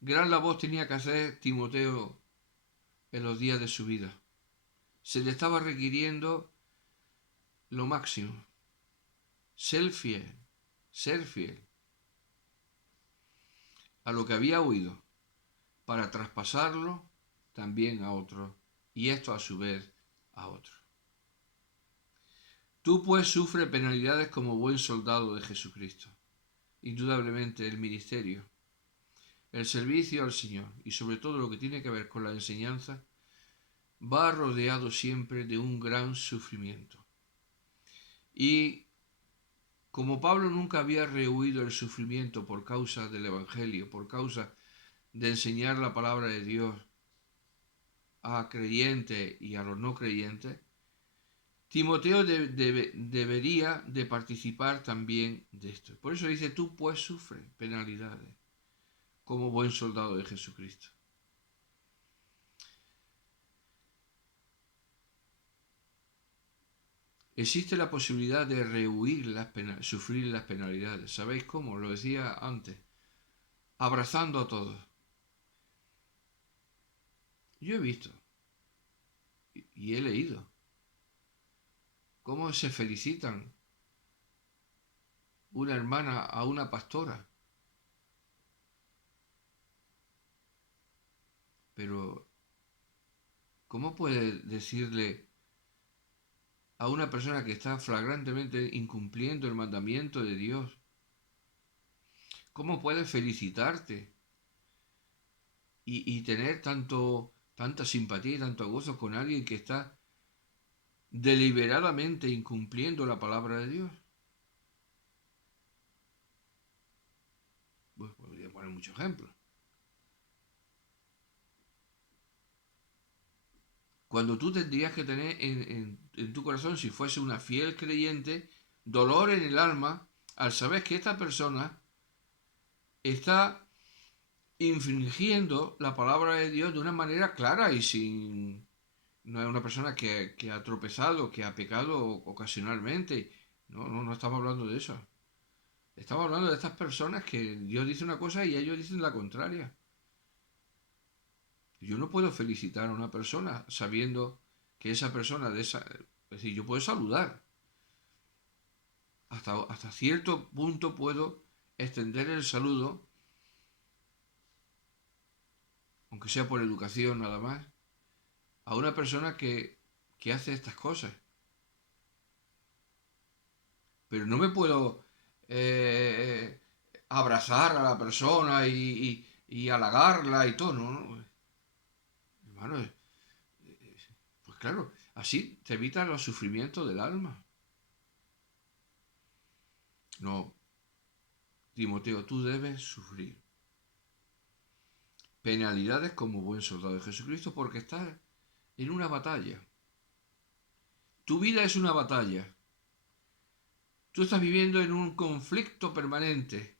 gran labor tenía que hacer Timoteo en los días de su vida. Se le estaba requiriendo lo máximo. Ser fiel a lo que había oído, para traspasarlo también a otros, y esto a su vez a otros. Tú pues sufres penalidades como buen soldado de Jesucristo. Indudablemente el ministerio, el servicio al Señor y sobre todo lo que tiene que ver con la enseñanza va rodeado siempre de un gran sufrimiento. Y como Pablo nunca había rehuido el sufrimiento por causa del Evangelio, por causa de enseñar la palabra de Dios a creyentes y a los no creyentes, Timoteo debería de participar también de esto. Por eso dice, tú pues sufre penalidades como buen soldado de Jesucristo. Existe la posibilidad de sufrir las penalidades. ¿Sabéis cómo? Lo decía antes. Abrazando a todos. Yo he visto y he leído cómo se felicitan una hermana a una pastora. Pero, ¿cómo puede decirle a una persona que está flagrantemente incumpliendo el mandamiento de Dios? ¿Cómo puede felicitarte y tener tanta simpatía y tanto gozo con alguien que está deliberadamente incumpliendo la palabra de Dios? Pues podría poner muchos ejemplos. Cuando tú tendrías que tener en tu corazón, si fuese una fiel creyente, dolor en el alma al saber que esta persona está infringiendo la palabra de Dios de una manera clara y sin... No es una persona que ha tropezado, que ha pecado ocasionalmente. No estamos hablando de eso. Estamos hablando de estas personas que Dios dice una cosa y ellos dicen la contraria. Yo no puedo felicitar a una persona sabiendo que esa persona de esa... Es decir, yo puedo saludar. Hasta cierto punto puedo extender el saludo, aunque sea por educación nada más, a una persona que hace estas cosas. Pero no me puedo abrazar a la persona y halagarla y todo, ¿no? Hermano, pues claro, así te evitas los sufrimientos del alma. No, Timoteo, tú debes sufrir penalidades como buen soldado de Jesucristo porque estás en una batalla. Tu vida es una batalla. Tú estás viviendo en un conflicto permanente.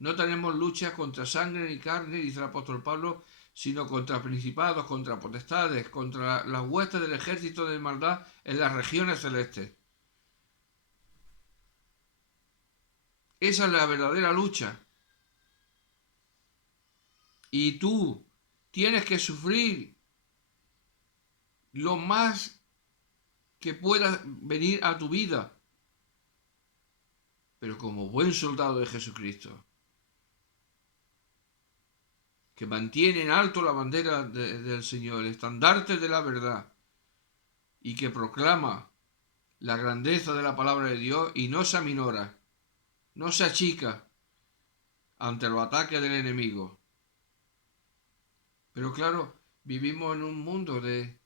No tenemos lucha contra sangre ni carne, dice el apóstol Pablo, sino contra principados, contra potestades, contra las huestes del ejército de maldad en las regiones celestes. Esa es la verdadera lucha. Y tú tienes que sufrir lo más que pueda venir a tu vida, pero como buen soldado de Jesucristo, que mantiene en alto la bandera del Señor, el estandarte de la verdad, y que proclama la grandeza de la palabra de Dios y no se aminora, no se achica ante los ataques del enemigo. Pero claro, vivimos en un mundo de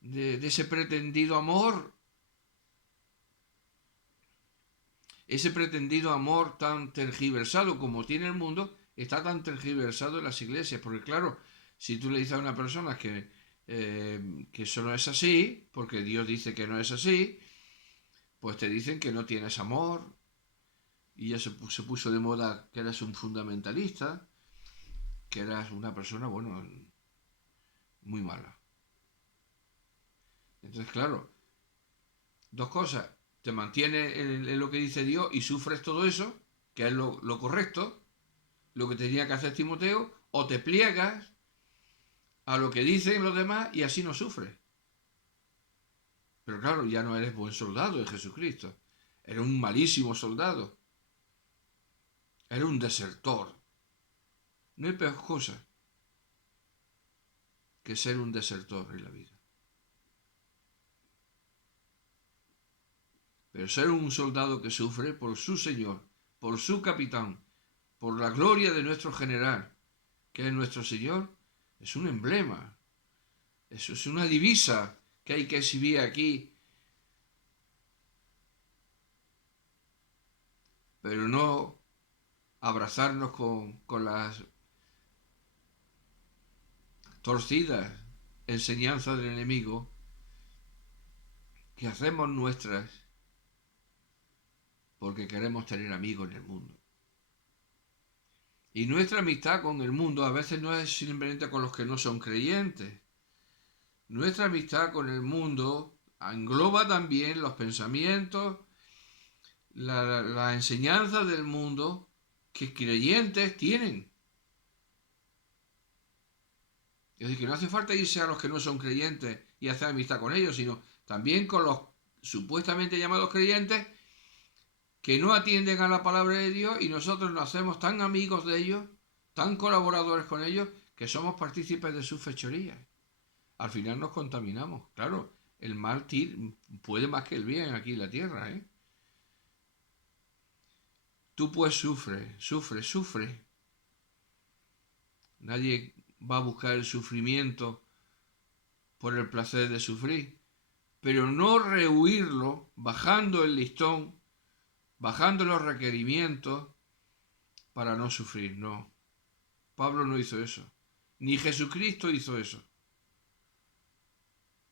ese pretendido amor, ese pretendido amor tan tergiversado como tiene el mundo, está tan tergiversado en las iglesias, porque claro, si tú le dices a una persona que eso no es así, porque Dios dice que no es así, pues te dicen que no tienes amor, y ya se puso de moda que eres un fundamentalista, que eras una persona, bueno, muy mala. Entonces, claro, dos cosas, te mantienes en lo que dice Dios y sufres todo eso, que es lo correcto, lo que tenía que hacer Timoteo, o te pliegas a lo que dicen los demás y así no sufres. Pero claro, ya no eres buen soldado de Jesucristo, eres un malísimo soldado, eres un desertor. No hay peor cosa que ser un desertor en la vida. Pero ser un soldado que sufre por su Señor, por su capitán, por la gloria de nuestro general, que es nuestro Señor, es un emblema, Eso es una divisa que hay que exhibir aquí, pero no abrazarnos con las torcidas enseñanzas del enemigo que hacemos nuestras porque queremos tener amigos en el mundo. Y nuestra amistad con el mundo a veces no es simplemente con los que no son creyentes. Nuestra amistad con el mundo engloba también los pensamientos, la enseñanza del mundo que creyentes tienen. Es decir, que no hace falta irse a los que no son creyentes y hacer amistad con ellos, sino también con los supuestamente llamados creyentes que no atienden a la palabra de Dios, y nosotros nos hacemos tan amigos de ellos, tan colaboradores con ellos, que somos partícipes de sus fechorías. Al final nos contaminamos. Claro, el mal puede más que el bien aquí en la tierra, ¿eh? Tú pues sufre. Nadie va a buscar el sufrimiento por el placer de sufrir, pero no rehuirlo bajando el listón, bajando los requerimientos para no sufrir, no. Pablo no hizo eso, ni Jesucristo hizo eso.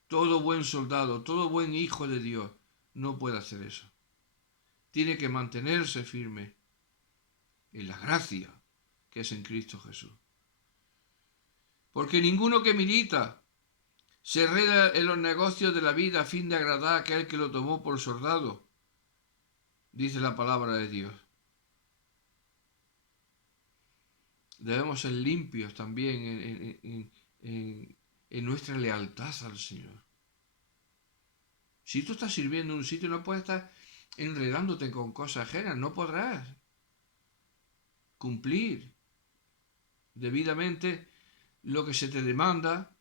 Todo buen soldado, todo buen hijo de Dios no puede hacer eso. Tiene que mantenerse firme en la gracia que es en Cristo Jesús. Porque ninguno que milita se enreda en los negocios de la vida a fin de agradar a aquel que lo tomó por soldado, dice la palabra de Dios. Debemos ser limpios también en nuestra lealtad al Señor. Si tú estás sirviendo en un sitio, no puedes estar enredándote con cosas ajenas, no podrás cumplir debidamente lo que se te demanda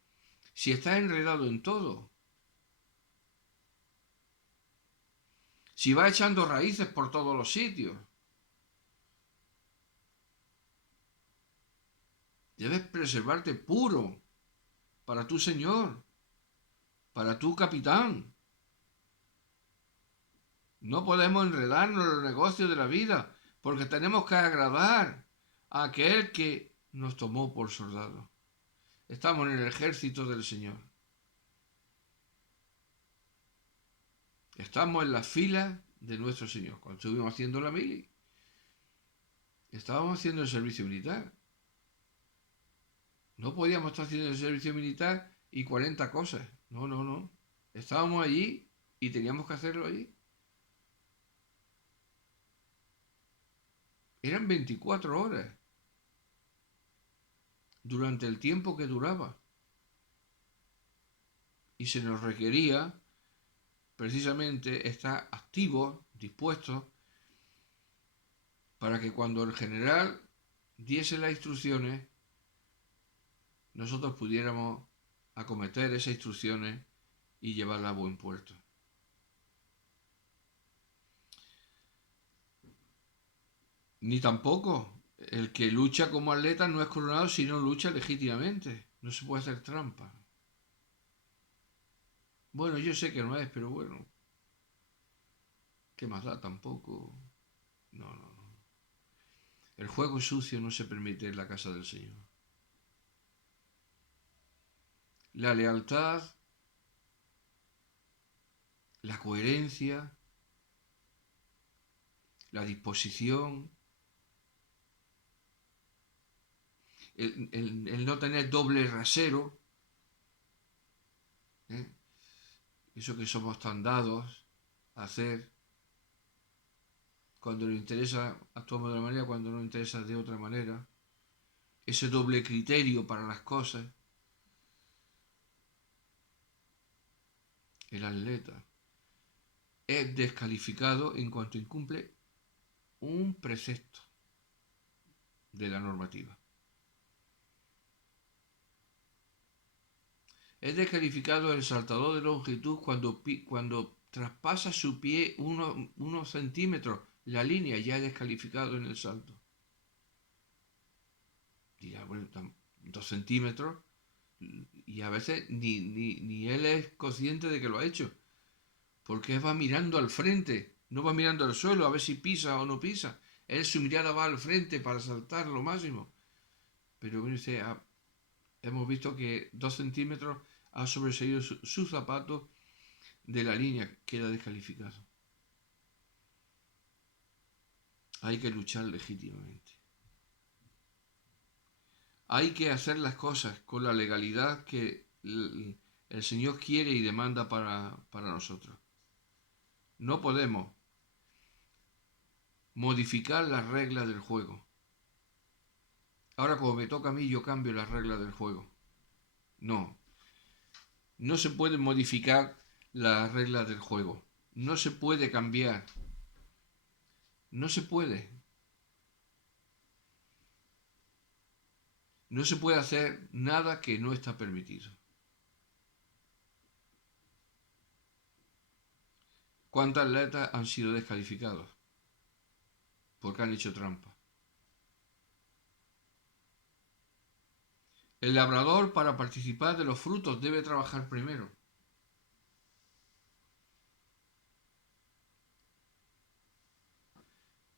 si estás enredado en todo. Si vas echando raíces por todos los sitios. Debes preservarte puro para tu Señor, para tu capitán. No podemos enredarnos en los negocios de la vida, porque tenemos que agradar a aquel que nos tomó por soldado. Estamos en el ejército del Señor. Estamos en la fila de nuestro Señor. Cuando estuvimos haciendo la mili, estábamos haciendo el servicio militar. No podíamos estar haciendo el servicio militar y 40 cosas. No. Estábamos allí y teníamos que hacerlo allí. Eran 24 horas durante el tiempo que duraba. Y se nos requería precisamente estar activos, dispuestos, para que cuando el general diese las instrucciones, nosotros pudiéramos acometer esas instrucciones y llevarla a buen puerto. Ni tampoco el que lucha como atleta no es coronado si no lucha legítimamente. No se puede hacer trampa. Bueno, yo sé que no es, pero bueno, ¿qué más da? Tampoco. No. El juego sucio no se permite en la casa del Señor. La lealtad, la coherencia, la disposición, el no tener doble rasero, ¿eh? Eso que somos tan dados a hacer. Cuando nos interesa actuamos de una manera, cuando no nos interesa de otra manera. Ese doble criterio para las cosas. El atleta es descalificado en cuanto incumple un precepto de la normativa. Es descalificado el saltador de longitud cuando traspasa su pie unos centímetros. La línea ya es descalificado en el salto. Dirá, bueno, 2 centímetros, Y a veces ni él es consciente de que lo ha hecho, porque va mirando al frente, no va mirando al suelo a ver si pisa o no pisa. Él su mirada va al frente para saltar lo máximo. Pero dice, hemos visto que 2 centímetros ha sobreseído su zapato de la línea, queda descalificado. Hay que luchar legítimamente. Hay que hacer las cosas con la legalidad que el Señor quiere y demanda para nosotros. No podemos modificar las reglas del juego. Ahora como me toca a mí, yo cambio las reglas del juego. No. No se pueden modificar las reglas del juego. No se puede cambiar. No se puede. No se puede hacer nada que no está permitido. ¿Cuántos atletas han sido descalificados? Porque han hecho trampa. El labrador, para participar de los frutos, debe trabajar primero.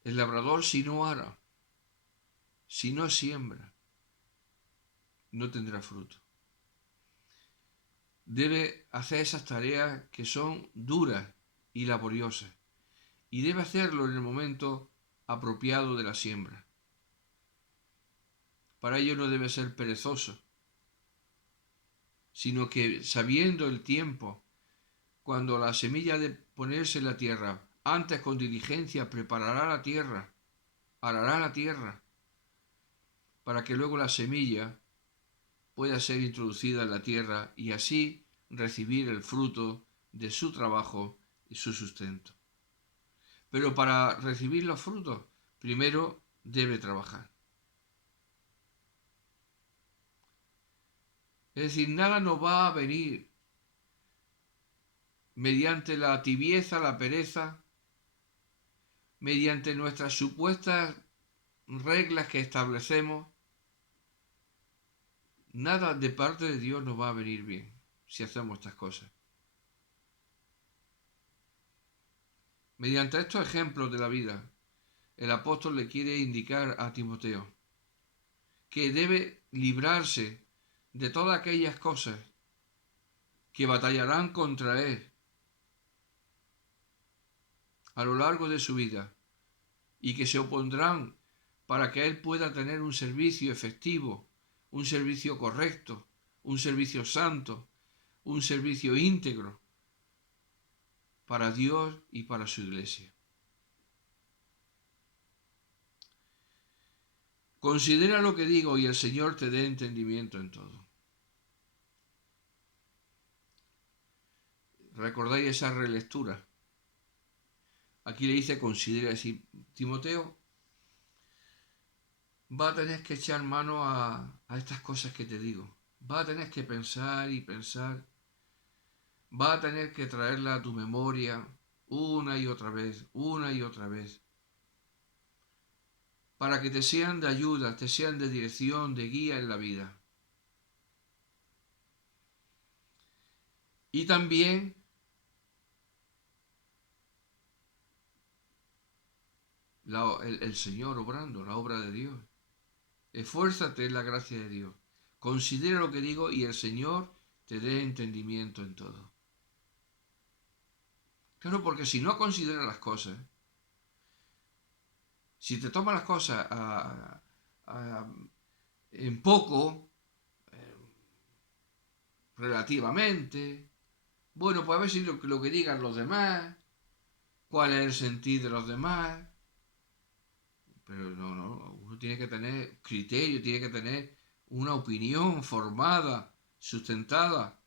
El labrador, si no ara, si no siembra, no tendrá fruto. Debe hacer esas tareas que son duras y laboriosas. Y debe hacerlo en el momento apropiado de la siembra. Para ello no debe ser perezoso, sino que sabiendo el tiempo, cuando la semilla ha de ponerse en la tierra, antes con diligencia preparará la tierra, arará la tierra, para que luego la semilla pueda ser introducida en la tierra y así recibir el fruto de su trabajo y su sustento. Pero para recibir los frutos, primero debe trabajar. Es decir, nada nos va a venir mediante la tibieza, la pereza, mediante nuestras supuestas reglas que establecemos. Nada de parte de Dios nos va a venir bien si hacemos estas cosas. Mediante estos ejemplos de la vida, el apóstol le quiere indicar a Timoteo que debe librarse de todas aquellas cosas que batallarán contra él a lo largo de su vida y que se opondrán para que él pueda tener un servicio efectivo, un servicio correcto, un servicio santo, un servicio íntegro para Dios y para su iglesia. Considera lo que digo y el Señor te dé entendimiento en todo. ¿Recordáis esa relectura? Aquí le dice considera, así, Timoteo va a tener que echar mano a estas cosas que te digo. Va a tener que pensar y pensar. Va a tener que traerla a tu memoria una y otra vez, para que te sean de ayuda, te sean de dirección, de guía en la vida. Y también el Señor obrando, la obra de Dios. Esfuérzate en la gracia de Dios. Considera lo que digo y el Señor te dé entendimiento en todo. Claro, porque si no consideras las cosas, si te tomas las cosas en poco, relativamente, bueno, pues a ver si lo que digan los demás, cuál es el sentido de los demás, pero no, uno tiene que tener criterio, tiene que tener una opinión formada, sustentada.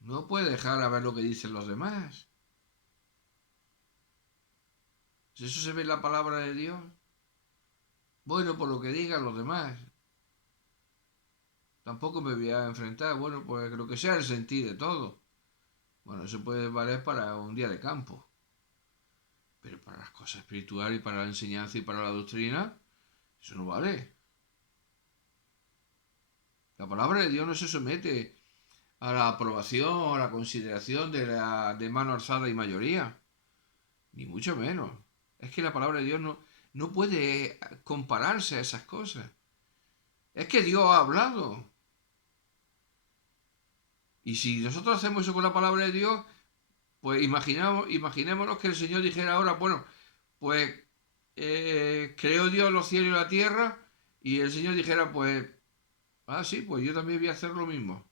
No puede dejar a ver lo que dicen los demás. Si eso se ve en la palabra de Dios, bueno, por lo que digan los demás. Tampoco me voy a enfrentar, bueno, pues lo que sea el sentido de todo. Bueno, eso puede valer para un día de campo. Pero para las cosas espirituales y para la enseñanza y para la doctrina, eso no vale. La palabra de Dios no se somete a la aprobación o a la consideración de mano alzada y mayoría, ni mucho menos. Es que la palabra de Dios no puede compararse a esas cosas. Es que Dios ha hablado. Y si nosotros hacemos eso con la palabra de Dios, pues imaginémonos que el Señor dijera ahora, bueno, pues creó Dios los cielos y la tierra, y el Señor dijera, pues, sí, pues yo también voy a hacer lo mismo.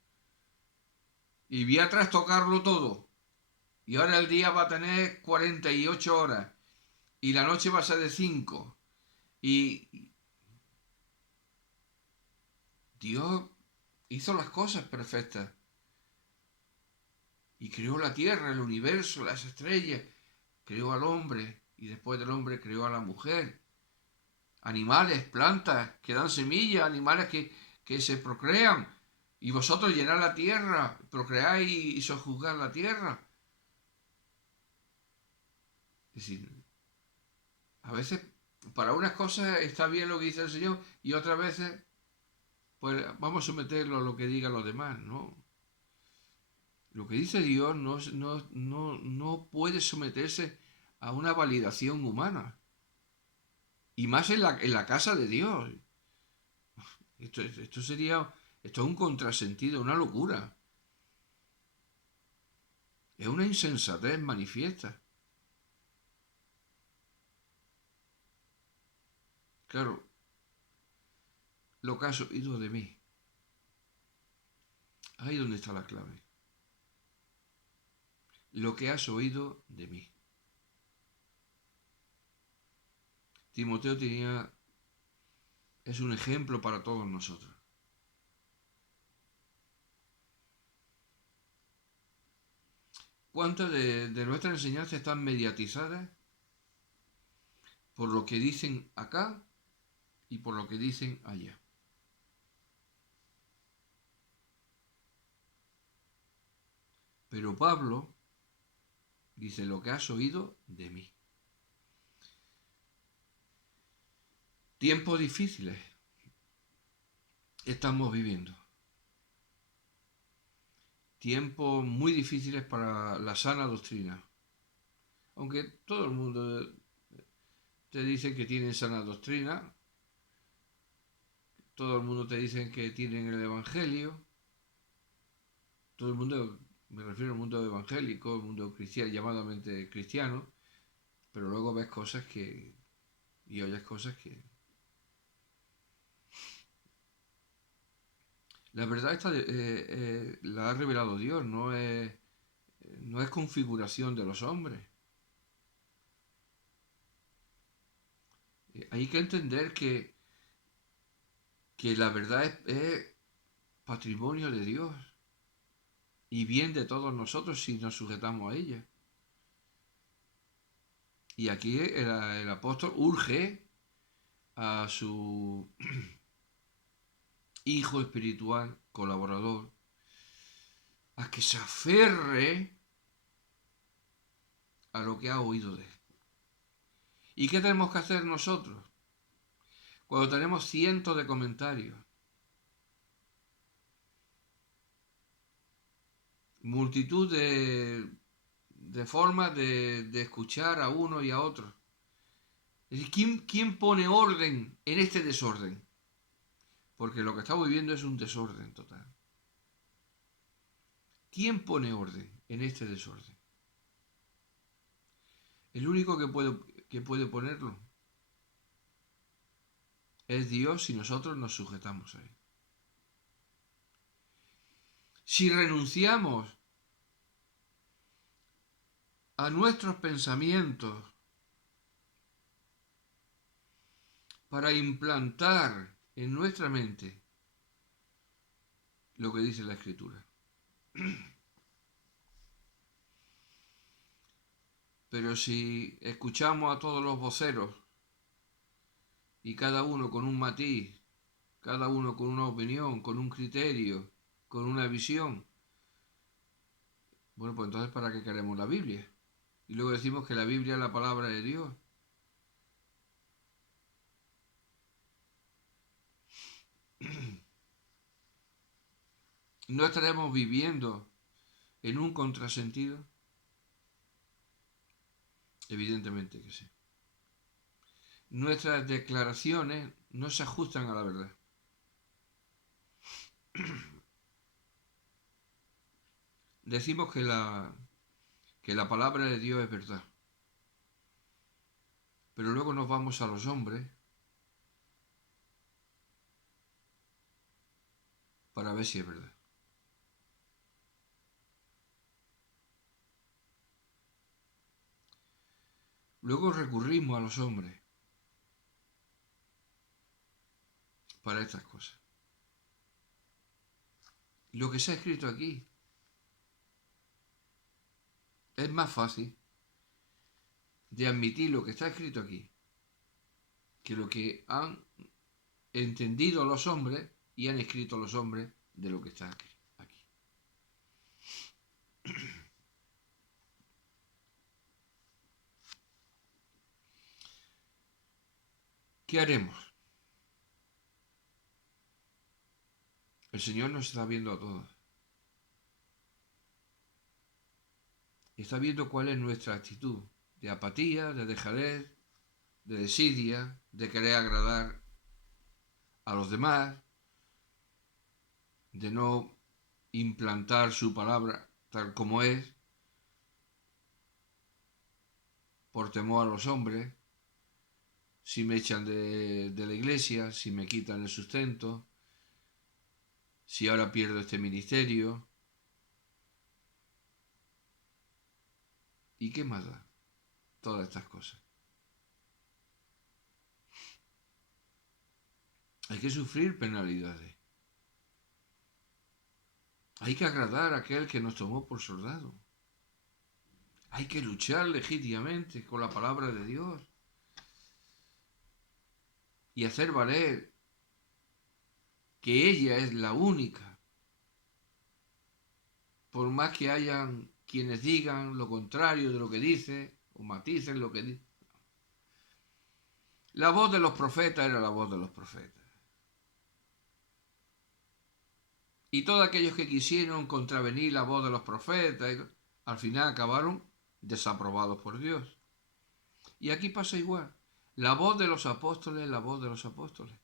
Y voy a trastocarlo todo. Y ahora el día va a tener 48 horas. Y la noche va a ser de 5. Y Dios hizo las cosas perfectas. Y creó la tierra, el universo, las estrellas. Creó al hombre. Y después del hombre creó a la mujer. Animales, plantas que dan semillas, animales que se procrean. Y vosotros llenad la tierra, procreáis y sojuzgad la tierra. Es decir, a veces para unas cosas está bien lo que dice el Señor y otras veces pues vamos a someterlo a lo que digan los demás, ¿no? Lo que dice Dios no puede someterse a una validación humana. Y más en la casa de Dios. Esto es un contrasentido, una locura. Es una insensatez manifiesta. Claro, lo que has oído de mí. Ahí donde está la clave. Lo que has oído de mí. Timoteo es un ejemplo para todos nosotros. ¿Cuántas de nuestras enseñanzas están mediatizadas por lo que dicen acá y por lo que dicen allá? Pero Pablo dice lo que has oído de mí. Tiempos difíciles estamos viviendo. Tiempos muy difíciles para la sana doctrina. Aunque todo el mundo te dice que tienen sana doctrina, todo el mundo te dice que tienen el Evangelio, todo el mundo, me refiero al mundo evangélico, el mundo cristiano, llamadamente cristiano, pero luego ves cosas y oyes cosas que... La verdad esta la ha revelado Dios, no es configuración de los hombres. Hay que entender que la verdad es patrimonio de Dios y bien de todos nosotros si nos sujetamos a ella. Y aquí el apóstol urge a su hijo espiritual, colaborador, a que se aferre a lo que ha oído de él. ¿Y qué tenemos que hacer nosotros? Cuando tenemos cientos de comentarios, multitud de formas de escuchar a uno y a otro. Es decir, ¿quién pone orden en este desorden? Porque lo que estamos viviendo es un desorden total. ¿Quién pone orden en este desorden? El único que puede ponerlo es Dios si nosotros nos sujetamos a Él. Si renunciamos a nuestros pensamientos para implantar en nuestra mente lo que dice la Escritura. Pero si escuchamos a todos los voceros y cada uno con un matiz, cada uno con una opinión, con un criterio, con una visión, bueno, pues entonces ¿para qué queremos la Biblia? Y luego decimos que la Biblia es la palabra de Dios. ¿No estaremos viviendo en un contrasentido? Evidentemente que sí. Nuestras declaraciones no se ajustan a la verdad. Decimos que la palabra de Dios es verdad, pero luego nos vamos a los hombres para ver si es verdad. Luego recurrimos a los hombres para estas cosas. Lo que se ha escrito aquí es más fácil de admitir lo que está escrito aquí que lo que han entendido los hombres y han escrito los hombres de lo que está aquí. ¿Qué haremos? El Señor nos está viendo a todos. Está viendo cuál es nuestra actitud de apatía, de dejadez, de desidia, de querer agradar a los demás, de no implantar su palabra tal como es, por temor a los hombres, si me echan de la iglesia, si me quitan el sustento, si ahora pierdo este ministerio. ¿Y qué más da? Todas estas cosas. Hay que sufrir penalidades. Hay que agradar a aquel que nos tomó por soldado. Hay que luchar legítimamente con la palabra de Dios y hacer valer que ella es la única. Por más que hayan quienes digan lo contrario de lo que dice o maticen lo que dice. La voz de los profetas era la voz de los profetas. Y todos aquellos que quisieron contravenir la voz de los profetas, al final acabaron desaprobados por Dios. Y aquí pasa igual. La voz de los apóstoles es la voz de los apóstoles.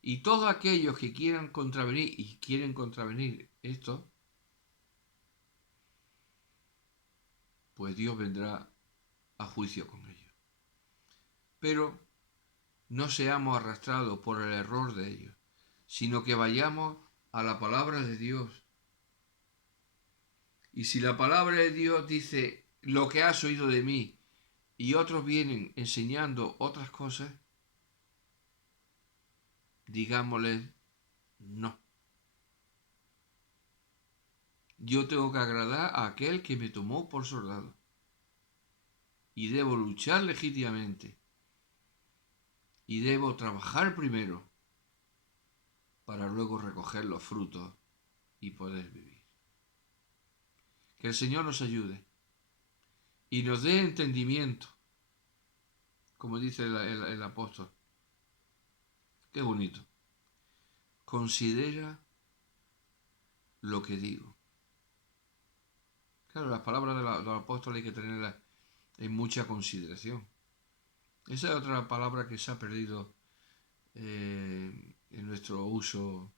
Y todos aquellos que quieran contravenir y quieren contravenir esto, pues Dios vendrá a juicio con ellos. Pero no seamos arrastrados por el error de ellos, sino que vayamos a la palabra de Dios. Y si la palabra de Dios dice lo que has oído de mí y otros vienen enseñando otras cosas, digámosles no. Yo tengo que agradar a aquel que me tomó por soldado. Y debo luchar legítimamente. Y debo trabajar primero para luego recoger los frutos y poder vivir. Que el Señor nos ayude y nos dé entendimiento, como dice el apóstol. Qué bonito. Considera lo que digo. Claro, las palabras de los apóstoles hay que tenerlas en mucha consideración. Esa es otra palabra que se ha perdido en nuestro uso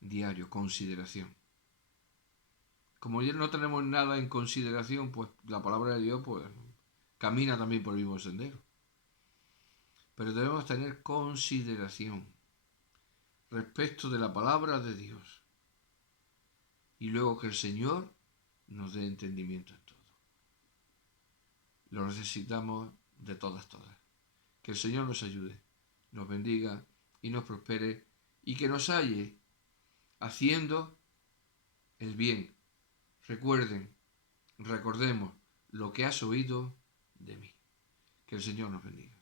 diario, consideración. Como ya no tenemos nada en consideración, pues la palabra de Dios pues camina también por el mismo sendero. Pero debemos tener consideración respecto de la palabra de Dios. Y luego que el Señor nos dé entendimiento en todo. Lo necesitamos de todas. Que el Señor nos ayude, nos bendiga y nos prospere y que nos halle haciendo el bien. Recordemos lo que has oído de mí. Que el Señor nos bendiga.